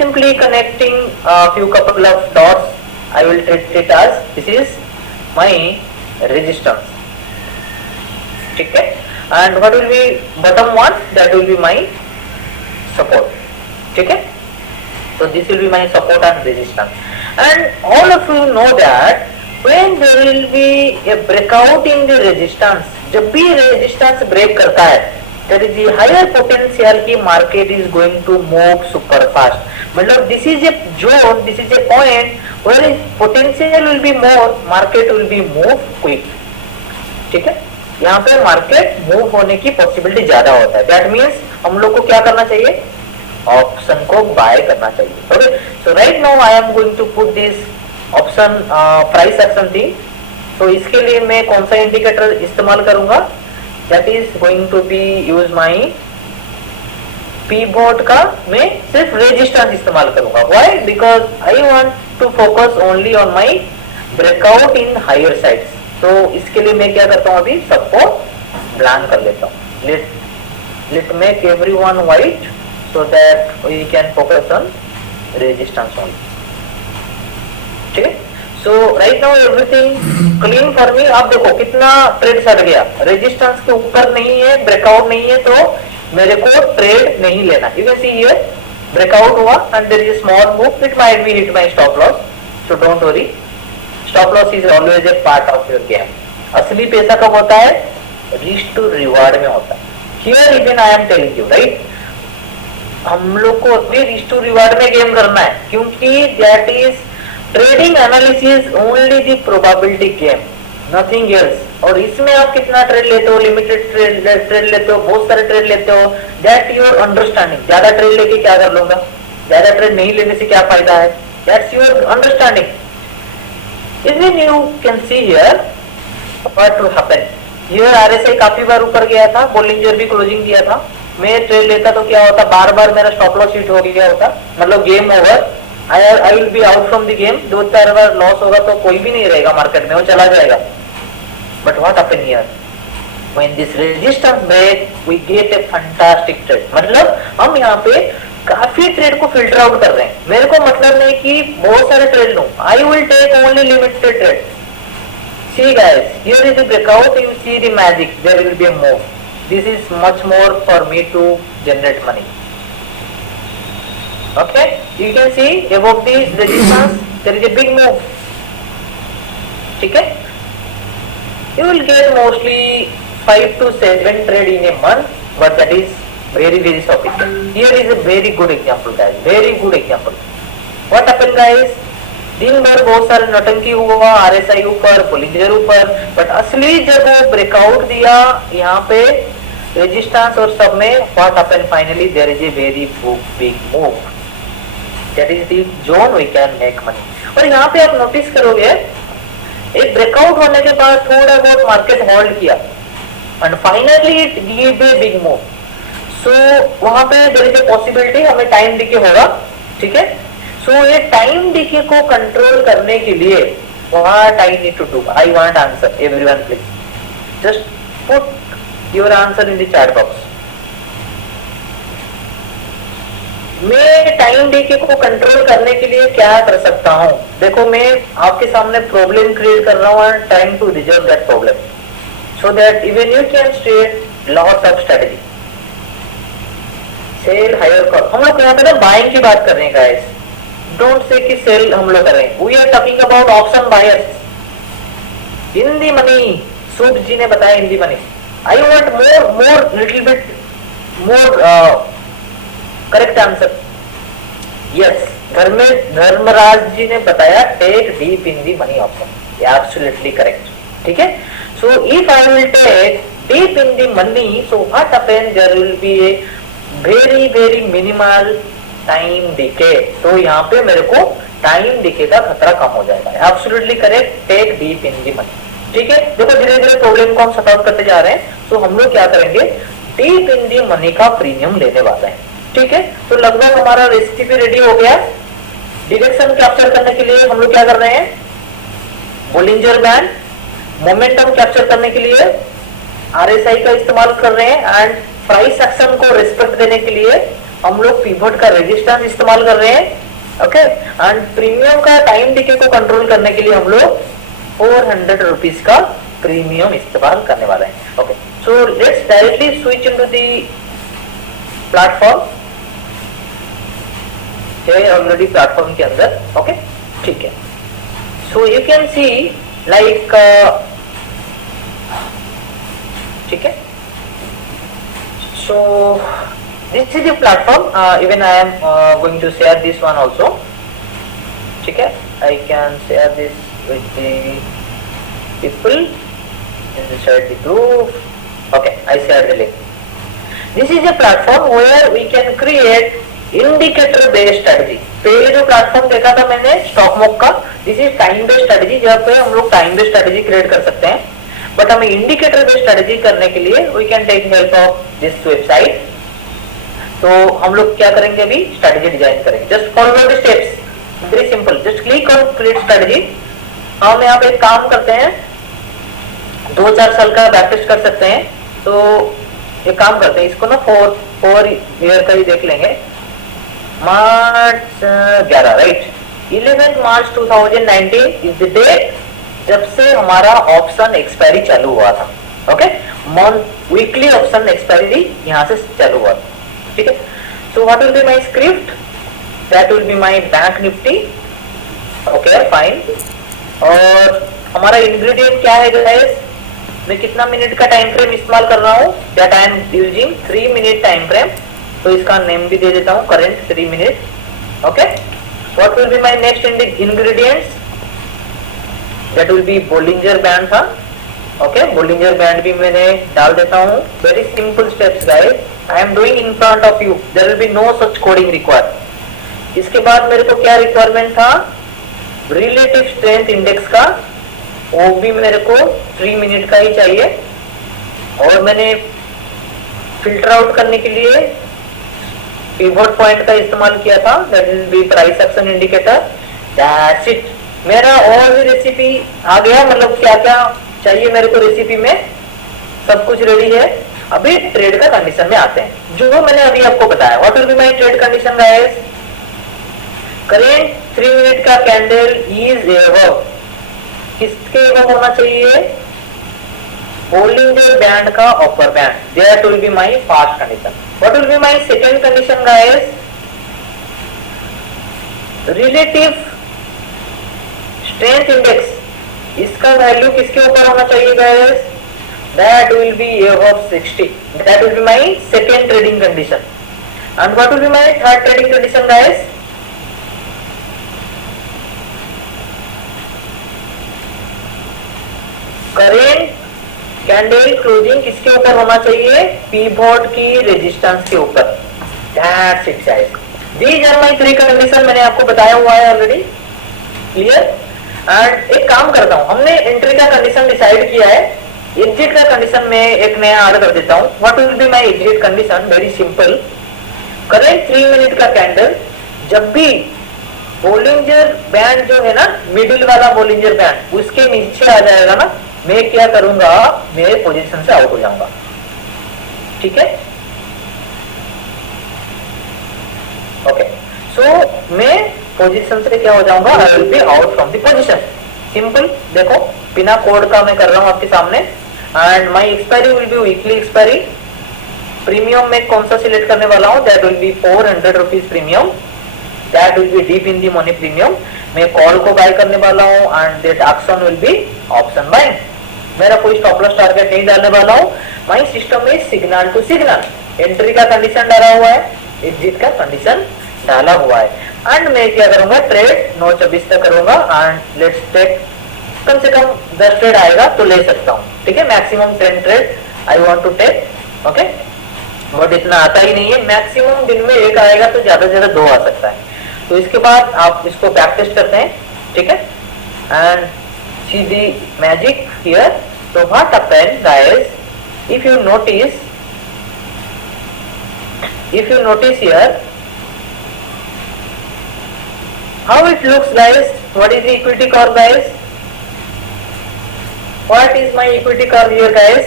Simply connecting a few couple of dots. I will treat it as this is my resistance. ठीक है, and what will be bottom one? That will be my support. ठीक है. So this will be my support and resistance. And all of you know that when there will be a breakout in the resistance, जब भी resistance break करता है, there is a higher potential कि market is going to move super fast. मतलब this is a zone, this is a point where potential will be more, market will be move quick. ठीक है, यहाँ पे market move होने की possibility ज्यादा होता है. That means हम लोग को क्या करना चाहिए, ऑप्शन को बाय करना चाहिए. Okay, so right now I am going to put this option price action थी. तो इसके लिए मैं कौन सा इंडिकेटर इस्तेमाल करूंगा, that is going to be use my pivot का. मैं सिर्फ रेजिस्टेंस इस्तेमाल करूंगा. Why? Because I want to focus only on my breakout in higher sides. तो इसके लिए मैं क्या करता हूँ, अभी सबको ब्लैंक कर लेता हूँ. Let make everyone white so that we can focus on resistance only. ठीक है, so right now everything clean for me. आप देखो कितना ट्रेड सट गया, रेजिस्टेंस के ऊपर नहीं है, ब्रेकआउट नहीं है, तो मेरे को ट्रेड नहीं लेना. You can see here breakout हुआ and there is a small move, it might be hit my stop loss, so don't worry. Stop loss is always a part of your game. असली पैसा कब होता है, रिस्क टू रिवार्ड में होता है. Here even I am telling you, right, हम लोग को अभी रिस्क टू रिवार्ड में गेम करना है, क्योंकि that is trading analysis only the probability game, nothing else. और इसमें आप कितना ट्रेड लेते हो, लिमिटेड ट्रेड लेते हो, बहुत सारे ट्रेड लेते हो, दैट योर अंडरस्टैंडिंग. ज्यादा ट्रेड लेके क्या कर लूंगा, ज्यादा ट्रेड नहीं लेने से क्या फायदा है, that's your understanding. Even you can see here what will happen. Here RSI काफी बार ऊपर गया था, बोलिंजर भी क्लोजिंग दिया था. मैं ट्रेड लेता तो क्या होता, बार बार मेरा स्टॉप लॉस हिट हो गया होता, मतलब game over. I will be out from the game. 2-4 bar loss होगा तो कोई भी नहीं रहेगा मार्केट में, वो चला जाएगा. But what happen here, when this resistance break we get a fantastic trade. मतलब हम यहाँ पे काफी ट्रेड को फिल्टर आउट कर रहे हैं. मेरे को मतलब नहीं कि बहुत सारे ट्रेड लूं, I will take only limited trade. See guys, here is the breakout, you see the magic, there will be a move. This is much more for me to generate money. Okay, you can see above this resistance there is a big move. ठीक है, you will get mostly 5 to 7 trade in a month, but that is very sufficient. Here is a very good example guys, very good example. What happened guys, दिन भर बहुत सारे नौटंकी हुआ, आरएसआई ऊपर, बोलिंजर ऊपर, बट असली जब वो ब्रेकआउट दिया यहाँ पे रेजिस्टेंस और सब में, what happen finally, there is a very big move. That is the zone we can make money. और यहाँ पे आप नोटिस करोगे एक ब्रेकआउट होने के बाद थोड़ा बहुत मार्केट होल्ड किया and finally it give a big move. So वहां पे देयर इज ए पॉसिबिलिटी हमें टाइम डिके होगा, ठीक है। सो ये टाइम डिके को कंट्रोल करने के लिए what I need to do, I want answer, everyone please just put your answer in the chat box. मैं टाइम डिके को कंट्रोल करने के लिए क्या कर सकता हूं? देखो मैं आपके सामने प्रॉब्लम क्रिएट कर रहा हूं and time to resolve that problem so that even you can state lot of strategy. Sell higher call, हम लोग यहाँ पे ना बाइंग की बात कर रहे हैं गाइस, डोंट से कि सेल हम लोग कर रहे हैं, we are talking about option buyers in the money. सूप जी ने बताया in the money. I want more little bit more correct answer. Yes, Dharmraj ji ने बताया take deep in the money option, absolutely correct, ठीक है। So if I will take deep in the money, so what happens, there will be a very very minimal time decay. तो यहाँ पे मेरे को टाइम डिके का खतरा कम हो जाएगा, absolutely correct, take deep in the money, ठीक है। देखो धीरे धीरे प्रॉब्लम को हम सॉल्व करते जा रहे हैं। तो हम लोग क्या करेंगे, डीप इन दी मनी का प्रीमियम लेने वाले हैं, ठीक है। तो लगभग हमारा रेसिपी रेडी हो गया। डायरेक्शन कैप्चर करने के लिए हम लोग क्या कर रहे हैं, बोलिंजर बैंड। मोमेंटम कैप्चर करने के लिए आरएसआई का इस्तेमाल कर रहे हैं एंड प्राइस एक्शन को रिस्पेक्ट देने के लिए हम लोग पिवट का रेजिस्टेंस इस्तेमाल कर रहे हैं, ओके। एंड प्रीमियम का टाइम डिके को कंट्रोल करने के लिए हम लोग 400 रुपीज का प्रीमियम इस्तेमाल करने वाले हैं, okay. So let's directly switch into the platform. Already platform के अंदर, ओके, ठीक है। So you can see like, ठीक है। So this is the platform, even I am going to share this one also, ठीक है। I can share this with the people inside the group, okay, I shared the link. This is a platform where we can create indicator based strategy. पहले जो प्लेटफॉर्म देखा था मैंने स्टॉक मॉक का, this is time based strategy, जहाँ पे हम लोग टाइम बेस्ड स्ट्रेटजी क्रिएट कर सकते हैं। बट हमें इंडिकेटर बेस्ड स्ट्रेटजी करने के लिए we can take help of this website. तो हम लोग क्या करेंगे, अभी स्ट्रेटजी डिजाइन करेंगे। Just follow the steps, very simple, just click on create strategy. हम यहाँ पे एक काम करते हैं, 2-4 साल का प्रैक्टिस कर सकते हैं। तो एक काम करते हैं, इसको ना 4 ईयर का ही देख लेंगे। March 11, right, 11 March 2019 is the date जब से हमारा ऑप्शन एक्सपायरी चालू हुआ था, ओके। मंथ वीकली ऑप्शन एक्सपायरी यहाँ से चालू हुआ था, ठीक है। So what will be my script, that will be my bank Nifty, okay, fine. और हमारा इंग्रेडिएंट क्या है गाइस, मैं कितना मिनट का टाइम फ्रेम इस्तेमाल कर रहा हूँ, that I am using 3 minute time frame. तो इसका नेम भी दे देता हूँ, current 3 minute, okay. What will be my next ingredients, that will be Bollinger band था, ओके। बोलिंजर बैंड भी मैंने डाल देता हूँ। Very simple steps guys, I am doing in front of you, there will be no such coding required. इसके बाद मेरे को क्या रिक्वायरमेंट था, रिलेटिव स्ट्रेंथ इंडेक्स का, वो भी मेरे को 3 मिनट का ही चाहिए। और मैंने फिल्टर आउट करने के लिए पिवट पॉइंट का इस्तेमाल किया था, that will B price action indicator, that's it. मेरा और भी रेसिपी आ गया, मतलब क्या क्या चाहिए मेरे को रेसिपी में, सब कुछ रेडी है। अभी ट्रेड का कंडीशन में आते हैं, जो मैंने अभी आपको बताया। What will be my trade condition guys, current 3 minute का कैंडल इज एबव, किसके एबव होना चाहिए, बोलिंजर बैंड का upper band, that will be my first condition. What will be my second condition guys, relative strength index, इसका वैल्यू किसके ऊपर होना चाहिए guys, that will B above 60, that will be my second trading condition. And what will be my third trading condition guys, current candle closing किसके ऊपर होना चाहिए, पिवट की रेजिस्टेंस के ऊपर, that's it guys. These are my 3 condition, मैंने आपको बताया हुआ है ऑलरेडी, क्लियर। एंड एक काम करता हूँ, हमने एंट्री का कंडीशन डिसाइड किया है, एग्जिट का कंडीशन में एक नया ऐड कर देता हूँ. What will be my exit condition? Very simple. Current 3 minute का कैंडल जब भी बोलिंजर बैंड जो है ना, मिडिल वाला बोलिंजर बैंड उसके नीचे आ जाएगा ना, मैं क्या करूंगा, मेरे पोजीशन से आउट हो जाऊंगा. ठीक है, ओके. सो मैं पोजीशन से क्या हो जाऊंगा, I will be out from the position. Simple. देखो बिना कोड का मैं कर रहा हूं आपके सामने. And my expiry will be weekly expiry. Premium में कौन सा सिलेक्ट करने वाला हूं, that will B 400 rupees premium. That will B deep in the money premium. मैं कॉल को बाय करने वाला हूं and that option will be option buying. मेरा कोई स्टॉप लॉस टारगेट नहीं डालने वाला हूं. माय सिस्टम में सिग्नल टू सिग्नल. एंट्री का कंडीशन डाला हुआ है, एग्जिट का कंडीशन डाला हुआ है. एंड मैं क्या करूंगा, ट्रेड 9:24 तक करूंगा. एंड लेट्स टेक, कम से कम 10 ट्रेड आएगा तो ले सकता हूँ. ठीक है, maximum 10 trade I want to take. Okay, but इतना आता ही नहीं है. मैक्सिमम दिन में एक आएगा तो ज्यादा से ज्यादा 2 आ सकता है. तो इसके बाद आप इसको बैक टेस्ट करते हैं. ठीक है, and see the magic here. तो what happened guys, if you notice here how it looks guys. What is the equity curve guys? What is my equity curve here guys?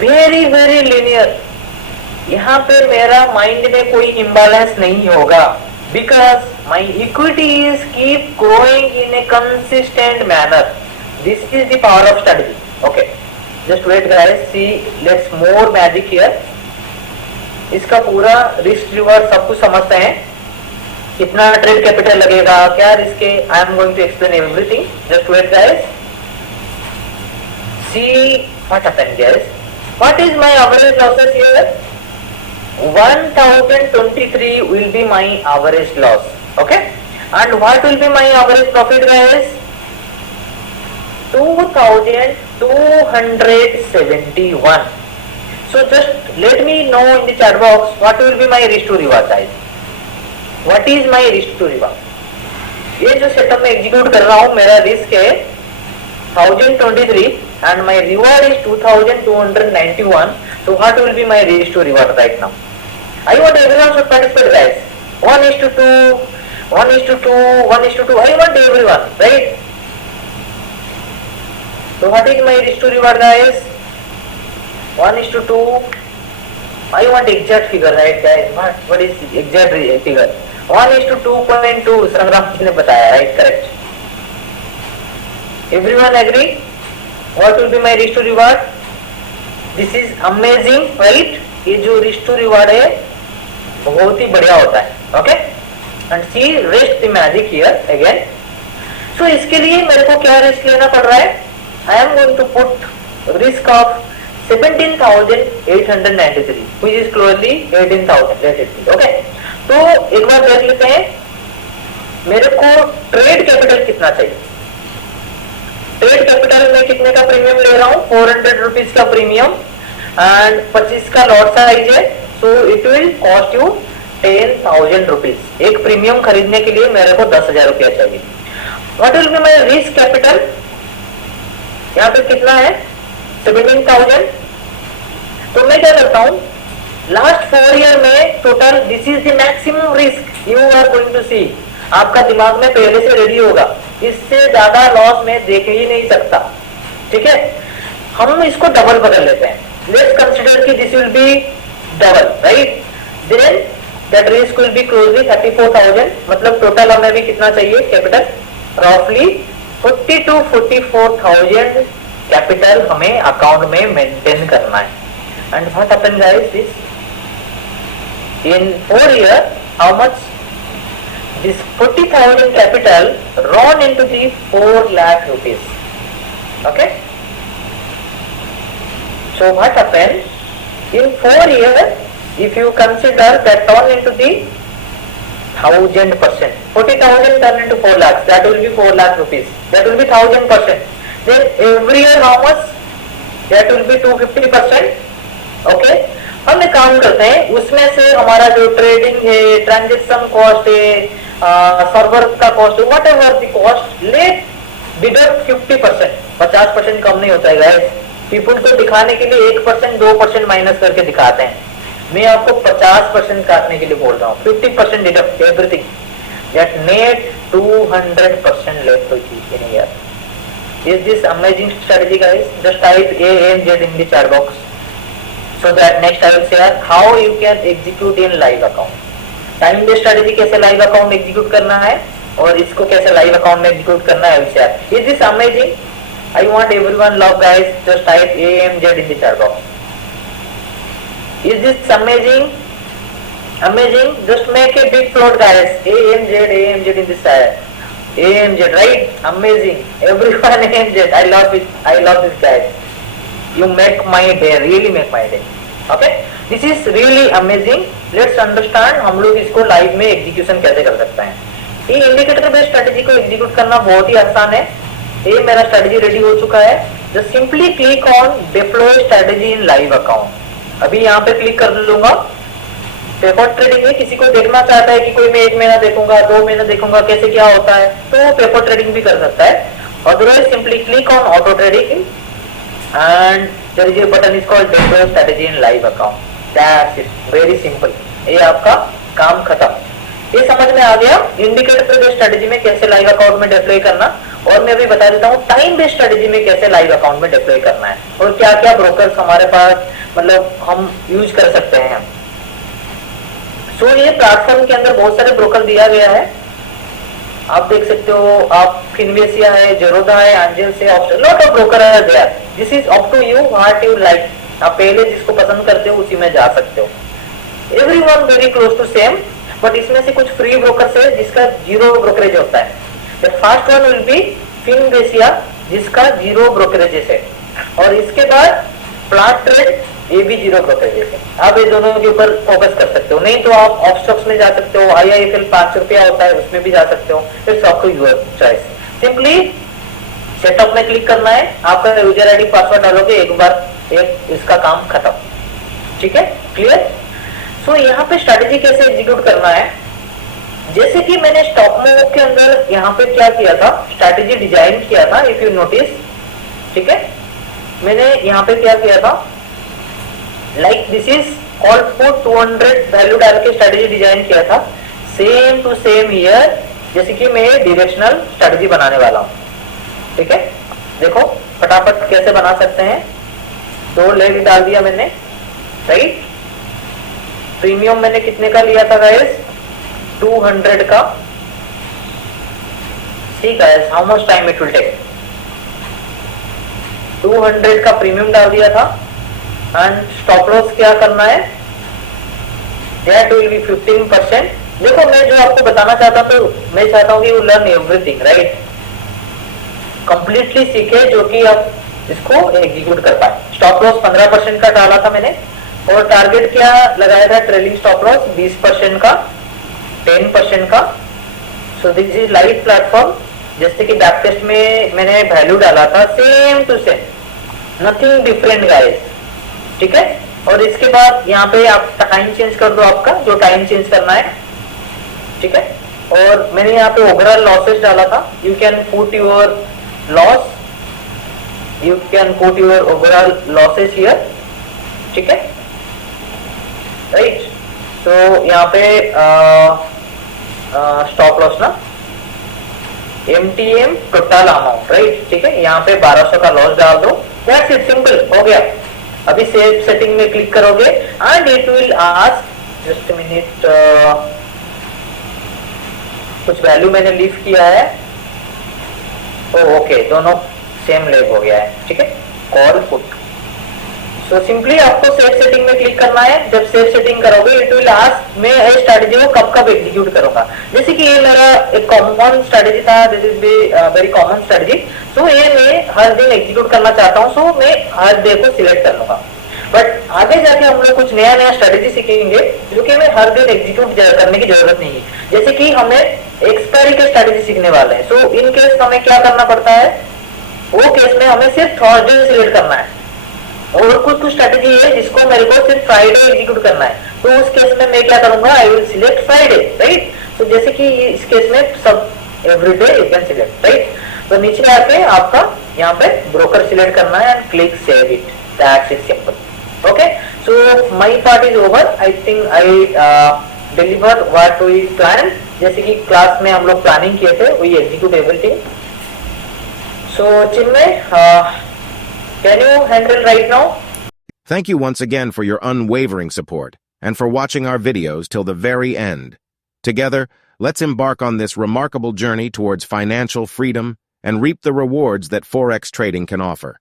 Very linear. यहाँ पे मेरा माइंड में कोई इम्बैलेंस नहीं होगा, because my equities keep growing in a consistent manner. This is the power of strategy. Okay, just wait guys, see, let's more magic here. इसका पूरा रिस्क रिवॉर्ड सब कुछ समझते हैं. कितना ट्रेड कैपिटल लगेगा, क्या रिस्क है, I am going to explain everything. Just wait guys, see what happened guys. What is my average losses here? 1023 will be my average loss. Okay, and what will be my average profit guys? 2271. So just let me know in the chat box what will be my risk to reward guys. What is my risk to reward? ये जो सेटअप में एग्जीक्यूट कर रहा हूँ, मेरा रिस्क है 1023 and my reward is 2291. So what will be my risk to reward right now? I want everyone to participate guys. 1:2, 1:2, 1:2. I want everyone, right? So what is my risk to reward guys? 1:2. I want exact figure, right guys? What is exact figure? 1:2.2. संग्राम जी ने बताया, right? Correct. Everyone agree? What will be my risk to reward? This is amazing, right? ये जो risk to reward है बहुत ही बढ़िया होता है. Okay? And see rest the magic here again. So इसके लिए मेरे को क्या रिस्क लेना पड़ रहा है? I am going to put risk of 17,893, which is closely 18,000. Okay? तो एक बार देख लेते हैं मेरे को ट्रेड कैपिटल कितना चाहिए. ट्रेड कैपिटल में कितने का प्रीमियम ले रहा हूँ? 400 रुपीज का प्रीमियम एंड 25 का लॉट साइज है. So it will cost you 10,000 rupees. एक प्रीमियम खरीदने के लिए मेरे को 10,000 रुपया चाहिए. What will be my risk capital? यहाँ पे कितना है? 17,000. तो मैं क्या करता हूँ, लास्ट 4 ईयर में total, this is the maximum risk you are going to see. आपका दिमाग में पहले से रेडी होगा, इससे ज्यादा लॉस में देख ही नहीं सकता. ठीक है, हम इसको डबल बदल लेते हैं. लेट्स कंसीडर कि this will be double, right? Then that risk will be closely 34,000. मतलब टोटल हमें भी कितना चाहिए कैपिटल? रफली 40 to 44,000 कैपिटल हमें अकाउंट में मेंटेन करना है. And what happened guys, this in 4 years, how much this 40,000 capital run into the 4 lakh rupees. Okay, so what happened in 4 years, if you consider that turn into the 1000%, 40,000 turn into 4 lakhs, that will be 4 lakh rupees, that will be 1000%. Then every year how much? That will be 250%. Okay, हम एक काम करते हैं, उसमें से हमारा जो ट्रेडिंग है, ट्रांजेक्शन कॉस्ट है, सर्वर का कॉस्ट है, whatever the cost, let deduct 50%, 50% कम नहीं होता है गाइस। पीपल तो दिखाने के लिए 1% 2% माइनस करके दिखाते हैं, मैं आपको 50% काटने के लिए बोल रहा हूँ। 50% deduct everything, that net 200% left to in year. Is this amazing strategy guys? Just type A and Z in the chat box so that next I will share how you can execute in live account. Time based strategy कैसे लाइव अकाउंट में एग्जीक्यूट करना है और इसको कैसे लाइव अकाउंट में एग्जीक्यूट करना है, I will share. Is this amazing? I want everyone love guys. Just type A and Z in the chat box. Is this amazing? Amazing. Just make a big plot guys. A and Z in this chat. AMZ, right? Amazing. Everyone AMZ. I love it. I love this guys. You make my day. Really make my day. Okay? This is really amazing. Let's understand हम लोग इसको लाइव में एग्जीक्यूशन कैसे कर सकते हैं। ये इंडिकेटर बेस्ड स्ट्रेटेजी को एग्जीक्यूट करना बहुत ही आसान है। ये मेरा स्ट्रेटेजी रेडी हो चुका है। Just simply click on deploy strategy in live account. अभी यहाँ पे क्लिक कर लूंगा। पेपर ट्रेडिंग में किसी को देखना चाहता है कि कोई मैं 1 महीना देखूंगा, 2 महीना देखूंगा, कैसे क्या होता है, तो पेपर ट्रेडिंग भी कर सकता है। Otherwise simply click on auto trading and there is a button is called deploy strategy in live account. That's it, very simple. ये आपका काम खत्म। ये समझ में आ गया इंडिकेटर बेस्ड स्ट्रेटजी में कैसे लाइव अकाउंट में डिप्लॉय करना, और मैं अभी बता देता हूँ टाइम बेस्ड स्ट्रेटजी में कैसे लाइव अकाउंट में डिप्लॉय करना है और क्या क्या ब्रोकर्स हमारे पास मतलब हम यूज कर सकते हैं। तो ये प्लेटफॉर्म के अंदर बहुत सारे ब्रोकर दिया गया है, आप देख सकते हो। आप फिनवेसिया है, जेरोदा है, एंजल से, लॉट ऑफ ब्रोकर है there. This is up to you, what you like. आप पहले जिसको पसंद करते हो उसी में जा सकते हो। Everyone very close to same, but इसमें से कुछ फ्री ब्रोकर्स है जिसका 0 ब्रोकरेज होता है। The first one will be Finvasia जिसका 0 ब्रोकरेज है, और इसके बाद प्लाट ट्रेड, ये भी 0 ब्रोकरेज है। आप ये दोनों के ऊपर फोकस कर सकते हो। नहीं तो आप ऑप्शॉप्स में जा सकते हो, IIFL 5 रुपया होता है उसमें भी जा सकते हो। It's up to your choice. Simply setup में क्लिक करना है, आपका यूजर आईडी पासवर्ड डालोगे, एक बार इसका काम खत्म। ठीक है, क्लियर? सो यहाँ पे स्ट्रेटेजी कैसे एग्जीक्यूट करना है, जैसे कि मैंने स्टॉक मूव के अंदर यहाँ पे क्या किया था, स्ट्रेटेजी डिजाइन किया था, इफ यू नोटिस। ठीक है, मैंने यहाँ पे क्या किया था, like this is called for 200 value डाल के स्ट्रेटेजी डिजाइन किया था। सेम टू सेम हियर, जैसे कि मैं डायरेक्शनल स्ट्रेटेजी बनाने वाला हूँ। ठीक है, देखो फटाफट कैसे बना सकते हैं। 2 लेग डाल दिया मैंने, राइट। प्रीमियम मैंने कितने का लिया था गाइस, 200 का। ठीक है, how much time it will take. 200 का प्रीमियम डाल दिया था। एंड स्टॉप लॉस क्या करना है, दैट विल बी 15%। देखो मैं जो आपको बताना चाहता तो मैं चाहता हूँ कि you learn everything, right. Completely सीखे जो कि आप इसको एग्जीक्यूट कर पाए। स्टॉप लॉस 15% का डाला था मैंने, और टारगेट क्या लगाया था, ट्रेलिंग स्टॉप लॉस 20% का, 10% का। So this is live platform. जैसे कि बैक टेस्ट में मैंने वैल्यू डाला था, same to same, nothing different guys. ठीक है, और इसके बाद यहाँ पे आप टाइम चेंज कर दो, आपका जो टाइम चेंज करना है। ठीक है, और मैंने यहाँ पे ओवरऑल लॉसेस डाला था। You can put your loss, you can put your overall losses here. ठीक है, राइट। तो यहाँ पे स्टॉप लॉस ना MTM टोटल अमाउंट, राइट। ठीक है, यहाँ पे 1200 का लॉस डाल दो। दैट्स इट, सिंपल हो गया। अभी सेव सेटिंग में क्लिक करोगे and it will ask, just a minute, कुछ वैल्यू मैंने लीव किया है। ओके, दोनों सेम लेग हो गया है। ठीक है, कॉल पुट। सो सिंपली आपको सेव सेटिंग में क्लिक करना है। जब सेव सेटिंग करोगे इट विल आस्क मैं इस स्ट्रेटजी को कब कब एग्जीक्यूट करूंगा। जैसे कि ये मेरा एक कॉमन स्ट्रेटजी था, this is very common strategy. So ये मैं हर दिन एग्जीक्यूट करना चाहता हूँ, सो मैं हर डे को सिलेक्ट कर लूंगा। बट आगे जाके हम लोग कुछ नया स्ट्रेटजी सीखेंगे जो कि हमें हर दिन एग्जीक्यूट करने की जरूरत नहीं है। जैसे कि हमें एक्सपायरी के स्ट्रेटजी सीखने वाले हैं। सो इन केस हमें क्या करना पड़ता है, वो केस में हमें सिर्फ थर्सडे सिलेक्ट करना है, और कुछ स्ट्रेटजी है जिसको मेरे को सिर्फ फ्राइडे एग्जीक्यूट करना है। तो उस केस में मैं क्या करूंगा, I will select Friday, right. तो जैसे कि इस केस में सब everyday you can select, right. तो नीचे आके आपका यहाँ पे ब्रोकर सिलेक्ट करना है and click save it, that's it, simple. Okay, so my part is over. I think I deliver what we plan, जैसे कि क्लास में हम लोग प्लानिंग किए थे, we execute everything. So Chinmay, can you handle right now? Thank you once again for your unwavering support and for watching our videos till the very end. Together, let's embark on this remarkable journey towards financial freedom and reap the rewards that Forex trading can offer.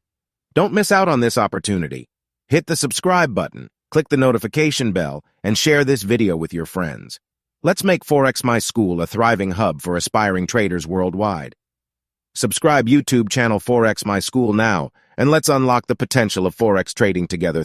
Don't miss out on this opportunity. Hit the subscribe button, click the notification bell, and share this video with your friends. Let's make Forex My School a thriving hub for aspiring traders worldwide. Subscribe YouTube channel Forex My School now, and let's unlock the potential of Forex trading together.